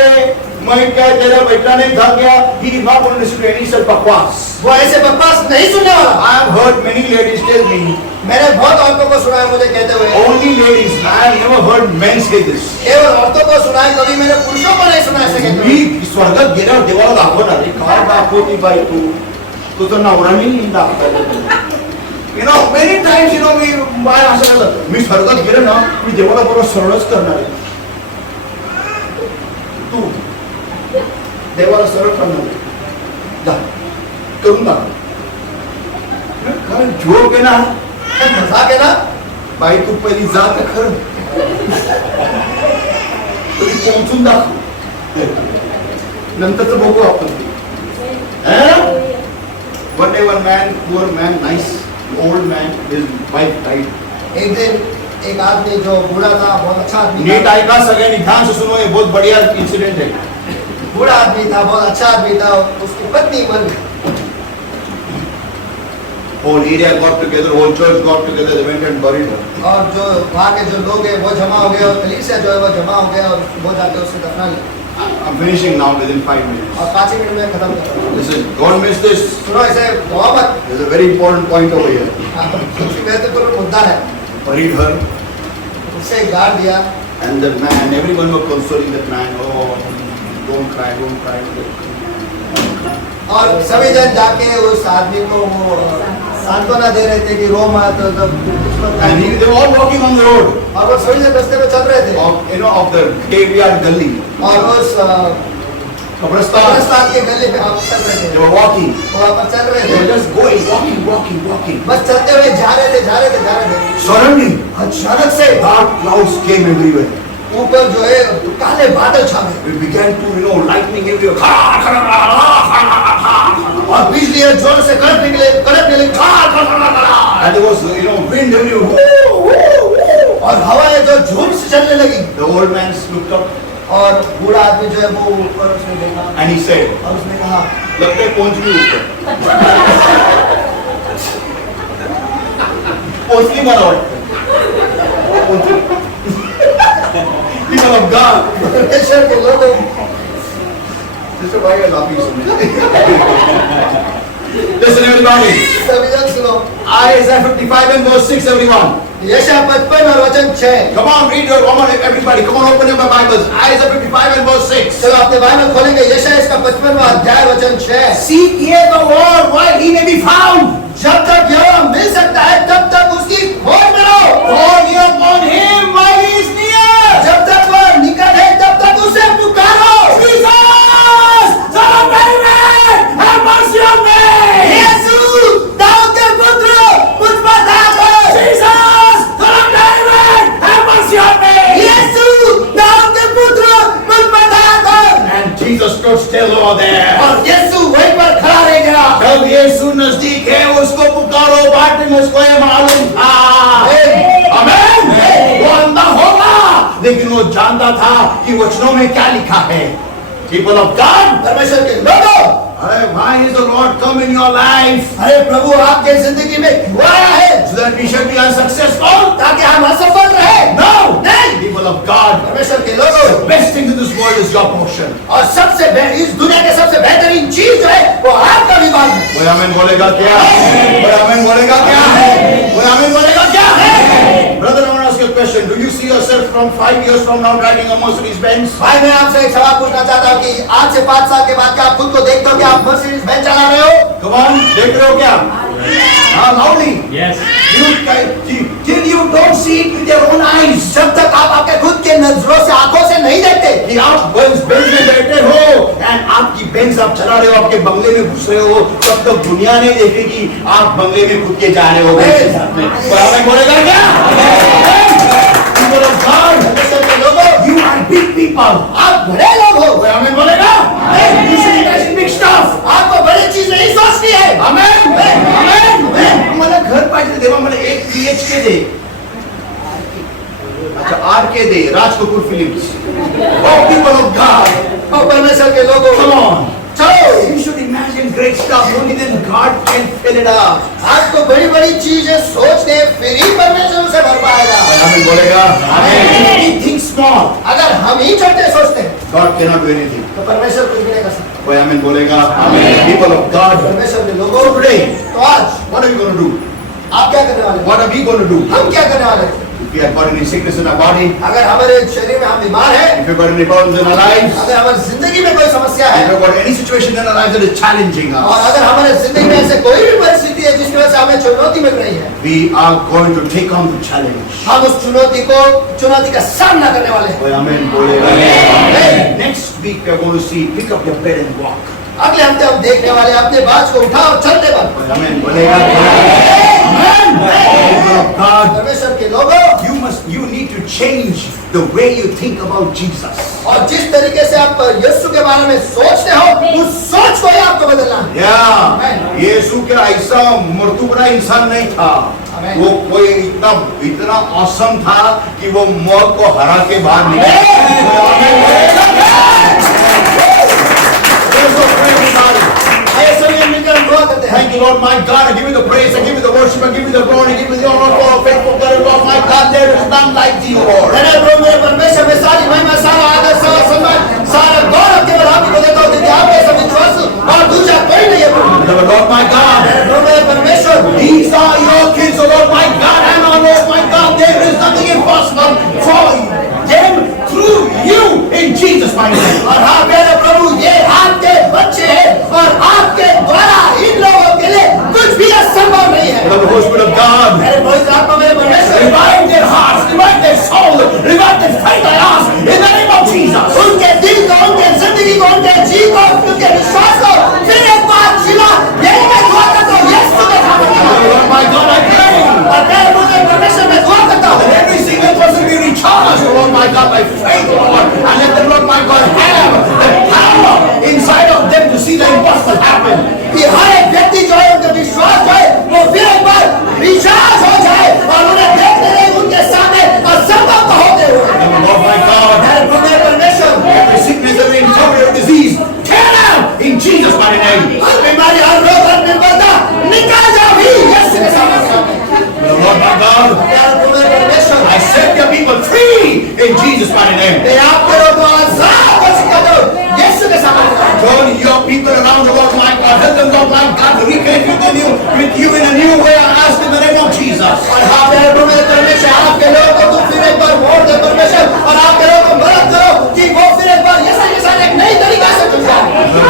मैं क्या तेरा बेटा नहीं था क्या? He is not going to listen to any such बकवास। वो ऐसे बकवास नहीं सुनने वाला। I have heard many ladies tell me, मैंने बहुत औरतों को सुना है मुझे कहते हुए, only ladies, I have never heard men say this। केवल औरतों को सुना है, कभी मैंने पुरुषों को नहीं सुना ऐसे कहते हुए। मी स्वर्गात गेल्यावर देवाला दाखवणार रे, काय दाखवती बाई तू तर नवरा मी दाखवतो। You know, many times, you know, मी असं करतो, मी स्वर्गात गेलो ना, मी देवाला बरोबर सरळच करणार आहे। तू देवाला सरळ करणार आहे, जा करून दाखव। कारण जोक आहे ना, मजाक है ना? बाई तू पहिली जा तर खरं, तरी पोहोचून दाखव, नंतरच बघू आपण। One day one man, poor man, nice old man, his wife died। एक दिन एक आदमी जो बूढ़ा था, बहुत अच्छा आदमी नीट था, ऐका सगळ्यांनी, ध्यान से सुनो, ये बहुत बढ़िया इंसिडेंट है। बूढ़ा आदमी था, बहुत अच्छा आदमी था, उसकी पत्नी मर गई। Whole area got together, whole church got together, they went and buried her। और जो वहाँ के जो लोग हैं वो जमा हो गए और कलीसिया जो है वो जमा हो गया और वो जाके उसे दफना लिया। I'm finishing now within 5 minutes। और 5 मिनट में खत्म कर रहा हूँ। This is, don't miss this। सुनो ऐसे मोहब्बत There's a very important point over here। सबसे महत्वपूर्ण मुद्दा है। Buried her, उसे गाड़ दिया and the man, everyone were consoling that man। Oh, don't cry, don't cry। और सभी जन जाके उस आदमी को वो सांत्वना दे रहे थे कि रो मत, And they were all walking on the road और वो सभी जन रास्ते में चल रहे थे of, you know, of the graveyard gully, और उस कब्रिस्तान। कब्रिस्तान के गली में आप चल रहे They थे, were walking, वहाँ पर चल रहे they were थे, just going, walking। बस चलते हुए जा रहे थे। Suddenly, अचानक से dark clouds came everywhere। ऊपर जो है काले बादल छा गए It began to, you know, lightning everywhere। और बिजली जोर से कड़कने लगी And there was, you know, wind everywhere। और हवाएं जो झूम से चलने लगी The old man looked up और बूढ़ा आदमी जो है वो ऊपर उसने देखा and he said, और उसने कहा लगता है पहुंच गई ऊपर। पहुंचली मला वाटतं। People of God, परमेश्वर के लोगों Sister, why are you laughing so much? Listen, everybody. सभी जन सुनो Isaiah 55 and verse 6, everyone. यशायाह 55 और वचन 6। Come on, read your, come on, everybody. Come on, open your Bibles. Isaiah 55 and verse 6. चलो अपने बाइबल खोलेंगे यशायाह इसका 55वां अध्याय वचन 6। Seek ye the Lord while he may be found. जब तक यहोवा मिल सकता है तब तक उसकी खोज करो। Call ye upon him while he is near. जब तक वह निकट है तब तक उसे पुकारो। Jesus, Son of David, have mercy on me. यीशु दाऊद के पुत्र मुझ पर दया कर। Jesus, Son of David, have mercy on me. यीशु दाऊद के पुत्र मुझ पर दया कर। And Jesus stood still over there. और यीशु वहीं पर खड़ा रह गया। जब यीशु नजदीक है उसको पुकारो, बाटे में उसको ये मालूम था। आमेन। वो अंधा होगा लेकिन वो जानता था कि वचनों में क्या लिखा है। People of God, परमेश्वर के लोगों, अरे why is the Lord come in your life? अरे प्रभु आपके जिंदगी में क्यों आया है? So that we should be unsuccessful? ताकि हम असफल रहे? No. नहीं। People of God, परमेश्वर के लोगों, the best thing in this world is your portion. और इस दुनिया के सबसे बेहतरीन चीज जो है वो आपका विभाग है। कोई आमीन बोलेगा क्या? कोई आमीन बोलेगा क्या? कोई आमीन बोलेगा क्या? Brother, I want to ask you a question. Do you see yourself from 5 years from now driving a Mercedes Benz? भाई मैं आपसे एक सवाल पूछना चाहता हूँ कि आज से 5 साल के बाद क्या आप खुद को देखते हो कि आप मर्सिडीज बेंज चला रहे हो? Come on, देख रहे हो क्या? हाँ, loudly. Yes. Till you don't see it with your own eyes. जब तक आप आपके खुद के नजरों से आंखों से नहीं देखते कि आप बेंज में बैठे हो and आपकी बेंज आप चला रहे हो, आपके बंगले में घुस रहे हो, तब तक दुनिया नहीं देखेगी आप बंगले में खुद के जा रहे हो बेंज के साथ में। कोई आमीन बोलेगा क्या? People of God, परमेश्वर के लोगों, you are big people. आप बड़े लोग हो। कोई आमीन बोलेगा? You should imagine big stuff. आपको बड़ी चीज नहीं सोचनी है। आमेन. आमेन. मला घर पाहिजे देवा, मला एक BHK दे. अच्छा, RK they, Raj Kapoor films. Oh, people of God, और परमेश्वर के लोगों, come on. उठो। You should imagine great stuff. Only then God can fill it up. आज तो बड़ी बड़ी चीजें सोचते हैं, फिर ही परमेश्वर उसे भर पाएगा। Amen बोलेगा. If we think small, अगर हम ही छोटे सोचते हैं God cannot do anything. तो परमेश्वर कुछ भी नहीं कर सकता। कोई आमीन बोलेगा. People of God, परमेश्वर के लोगों, so today, तो आज what are we going to do? आप क्या करने वाले हैं? What are we going to do? हम क्या करने वाले हैं? If we have got any sickness in our body, अगर हमारे शरीर में हम बीमार हैं, if we've got any problems in our lives, अगर हमारी जिंदगी में कोई समस्या if है, we've got any situation in our lives that is challenging और us, अगर हमारे जिंदगी में ऐसे कोई भी परिस्थिति है जिसकी वजह से हमें चुनौती मिल रही है, we are going to take on the challenge. हम उस चुनौती का सामना करने वाले हैं। कोई आमीन बोलेगा. Next week we are going to see, pick up your bed and walk. अगले हफ्ते हम देखने वाले हैं, अपने बाज को उठाओ, चलते बन। कोई आमीन बोलेगा. People of God, परमेश्वर के लोगों, you need to change the way you think about Jesus. और जिस तरीके से आप यीशु के बारे में सोचते हो, उस सोच को ही आपको बदलना है। Yeah, यीशु क्या ऐसा मर्तुबड़ा इंसान नहीं था. वो कोई इतना औसम था कि वो मौत को हरा के बाहर निकला. Thank you, Lord, my God. I give you the praise, I give you the worship, I give you the glory, I give you the honor for our faithful God, Lord, my God. There is none like thee, Lord. मैंने प्रभु मेरे परमेश्वर में सारी महिमा, सारा आदर, सारा सम्मान, सारा गौरव केवल आप ही को देता हूँ, क्योंकि आप ऐसा विश्वास और दूसरा कोई नहीं है प्रभु। Lord, my God. मेरे प्रभु मेरे परमेश्वर, These are your kids, O Lord, my God, and our Lord, my God. There is nothing impossible for them through you in Jesus' mighty name. और हाँ मेरे प्रभु, ये आपके बच्चे हैं और आपके द्वारा इन लोगों के लिए कुछ भी असंभव नहीं है। Lord, the Holy Spirit of God, मेरे पवित्र आत्मा मेरे परमेश्वर, revive their hearts, revive their soul, revive their faith, I ask, in the name of Jesus. उनके दिल को, उनके जिंदगी को, उनके जी को, उनके विश्वास को फिर एक बार जिला, यही मैं दुआ करता हूँ, यीशु के नाम में। Lord, my God, I pray और मेरे प्रभु परमेश्वर में दुआ करता हूँ, that every single person be recharged, Lord, my God, by faith, Lord, and let them, Lord, my God, have the power inside of them to see the impossible happen. कि हर एक व्यक्ति जो है, उनका विश्वास जो है, वो फिर एक बार रिचार्ज हो जाए और उन्हें देखने लगे उनके सामने असंभव को होते हुए। Lord, my God, मेरे प्रभु मेरे परमेश्वर, every sickness, every infirmity, every disease, tear out in Jesus' mighty name. हर बीमारी, हर रोग, हर निर्बलता निकल जाओ भी यीशु के सामने। Lord, my God, मेरे प्रभु मेरे परमेश्वर, I set your people free in Jesus' mighty name. मैं आपके लोगों को आजाद कर सकता हूँ यीशु के सामने। Turn your people around the world, my God. Help them, Lord, my God, to reconnect with you in a new way. I ask in the name of Jesus. और हाँ मेरे प्रभु मेरे परमेश्वर, आपके लोगों को तुम फिर एक बार मोड़ दे परमेश्वर, और आपके लोगों को मदद करो कि वो फिर एक बार यीशु के साथ एक नई तरीके से जुड़ जाए।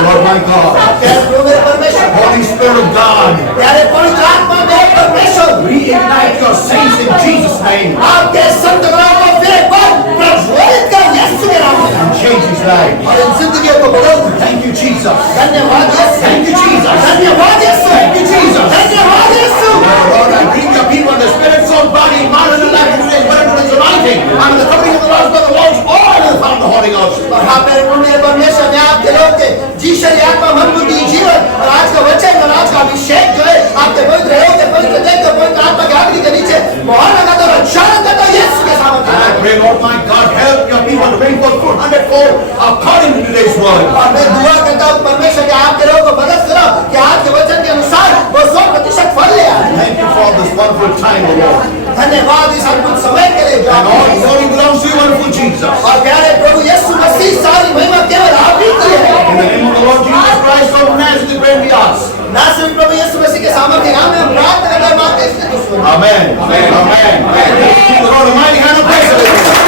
Lord, my God, मेरे प्रभु मेरे परमेश्वर, Holy Spirit of God, प्यारे पवित्र आत्मा मेरे परमेश्वर, reignite your saints in Jesus' name. आपके संत गणों को फिर एक बार प्रज्वलित कर यीशु के नाम में, Change his life. और इन जिंदगियों को बदल दो। Thank you, Jesus. धन्यवाद यीशु, Thank you, Jesus. धन्यवाद यीशु, Thank you, Jesus. धन्यवाद यीशु। Lord, I bring your people, the spirit, soul, body, mind, and life, and today, whatever is anointing, under the covering of the Lord, by the walls, all in the power of the Holy Ghost. और हाँ मेरे प्रभु मेरे परमेश्वर, मैं आपके लोग के जी शरीर आत्मा मन बुद्धि जीवन और आज का वचन और आज का अभिषेक जो है आपके पवित्र योग के पवित्र देह के पवित्र आत्मा के आदमी के नीचे मोहर लगाता और रक्षण करता यीशु के सामने। And I pray, Lord, my God, help your people to bring forth 400-fold according to today's word. और मैं दुआ करता हूँ परमेश्वर के आपके लोगों को मदद करो कि आज के वचन के अनुसार वो 100% फल ले आए। Thank you for this wonderful time, O Lord. धन्यवाद इस अद्भुत समय के लिए जो And all आपने glory belongs to you, wonderful Jesus. और प्यारे प्रभु यीशु मसीह, सारी महिमा केवल आप ही की है। In the name of the Lord Jesus Christ, Lord of Nazareth, we pray and we ask. ना सिर्फ प्रभु यीशु मसीह के सामर्थ्य नाम में हम प्रार्थना करते हैं, मांगते हैं। Amen. Amen. Amen. Give the Lord a mighty hand of praise.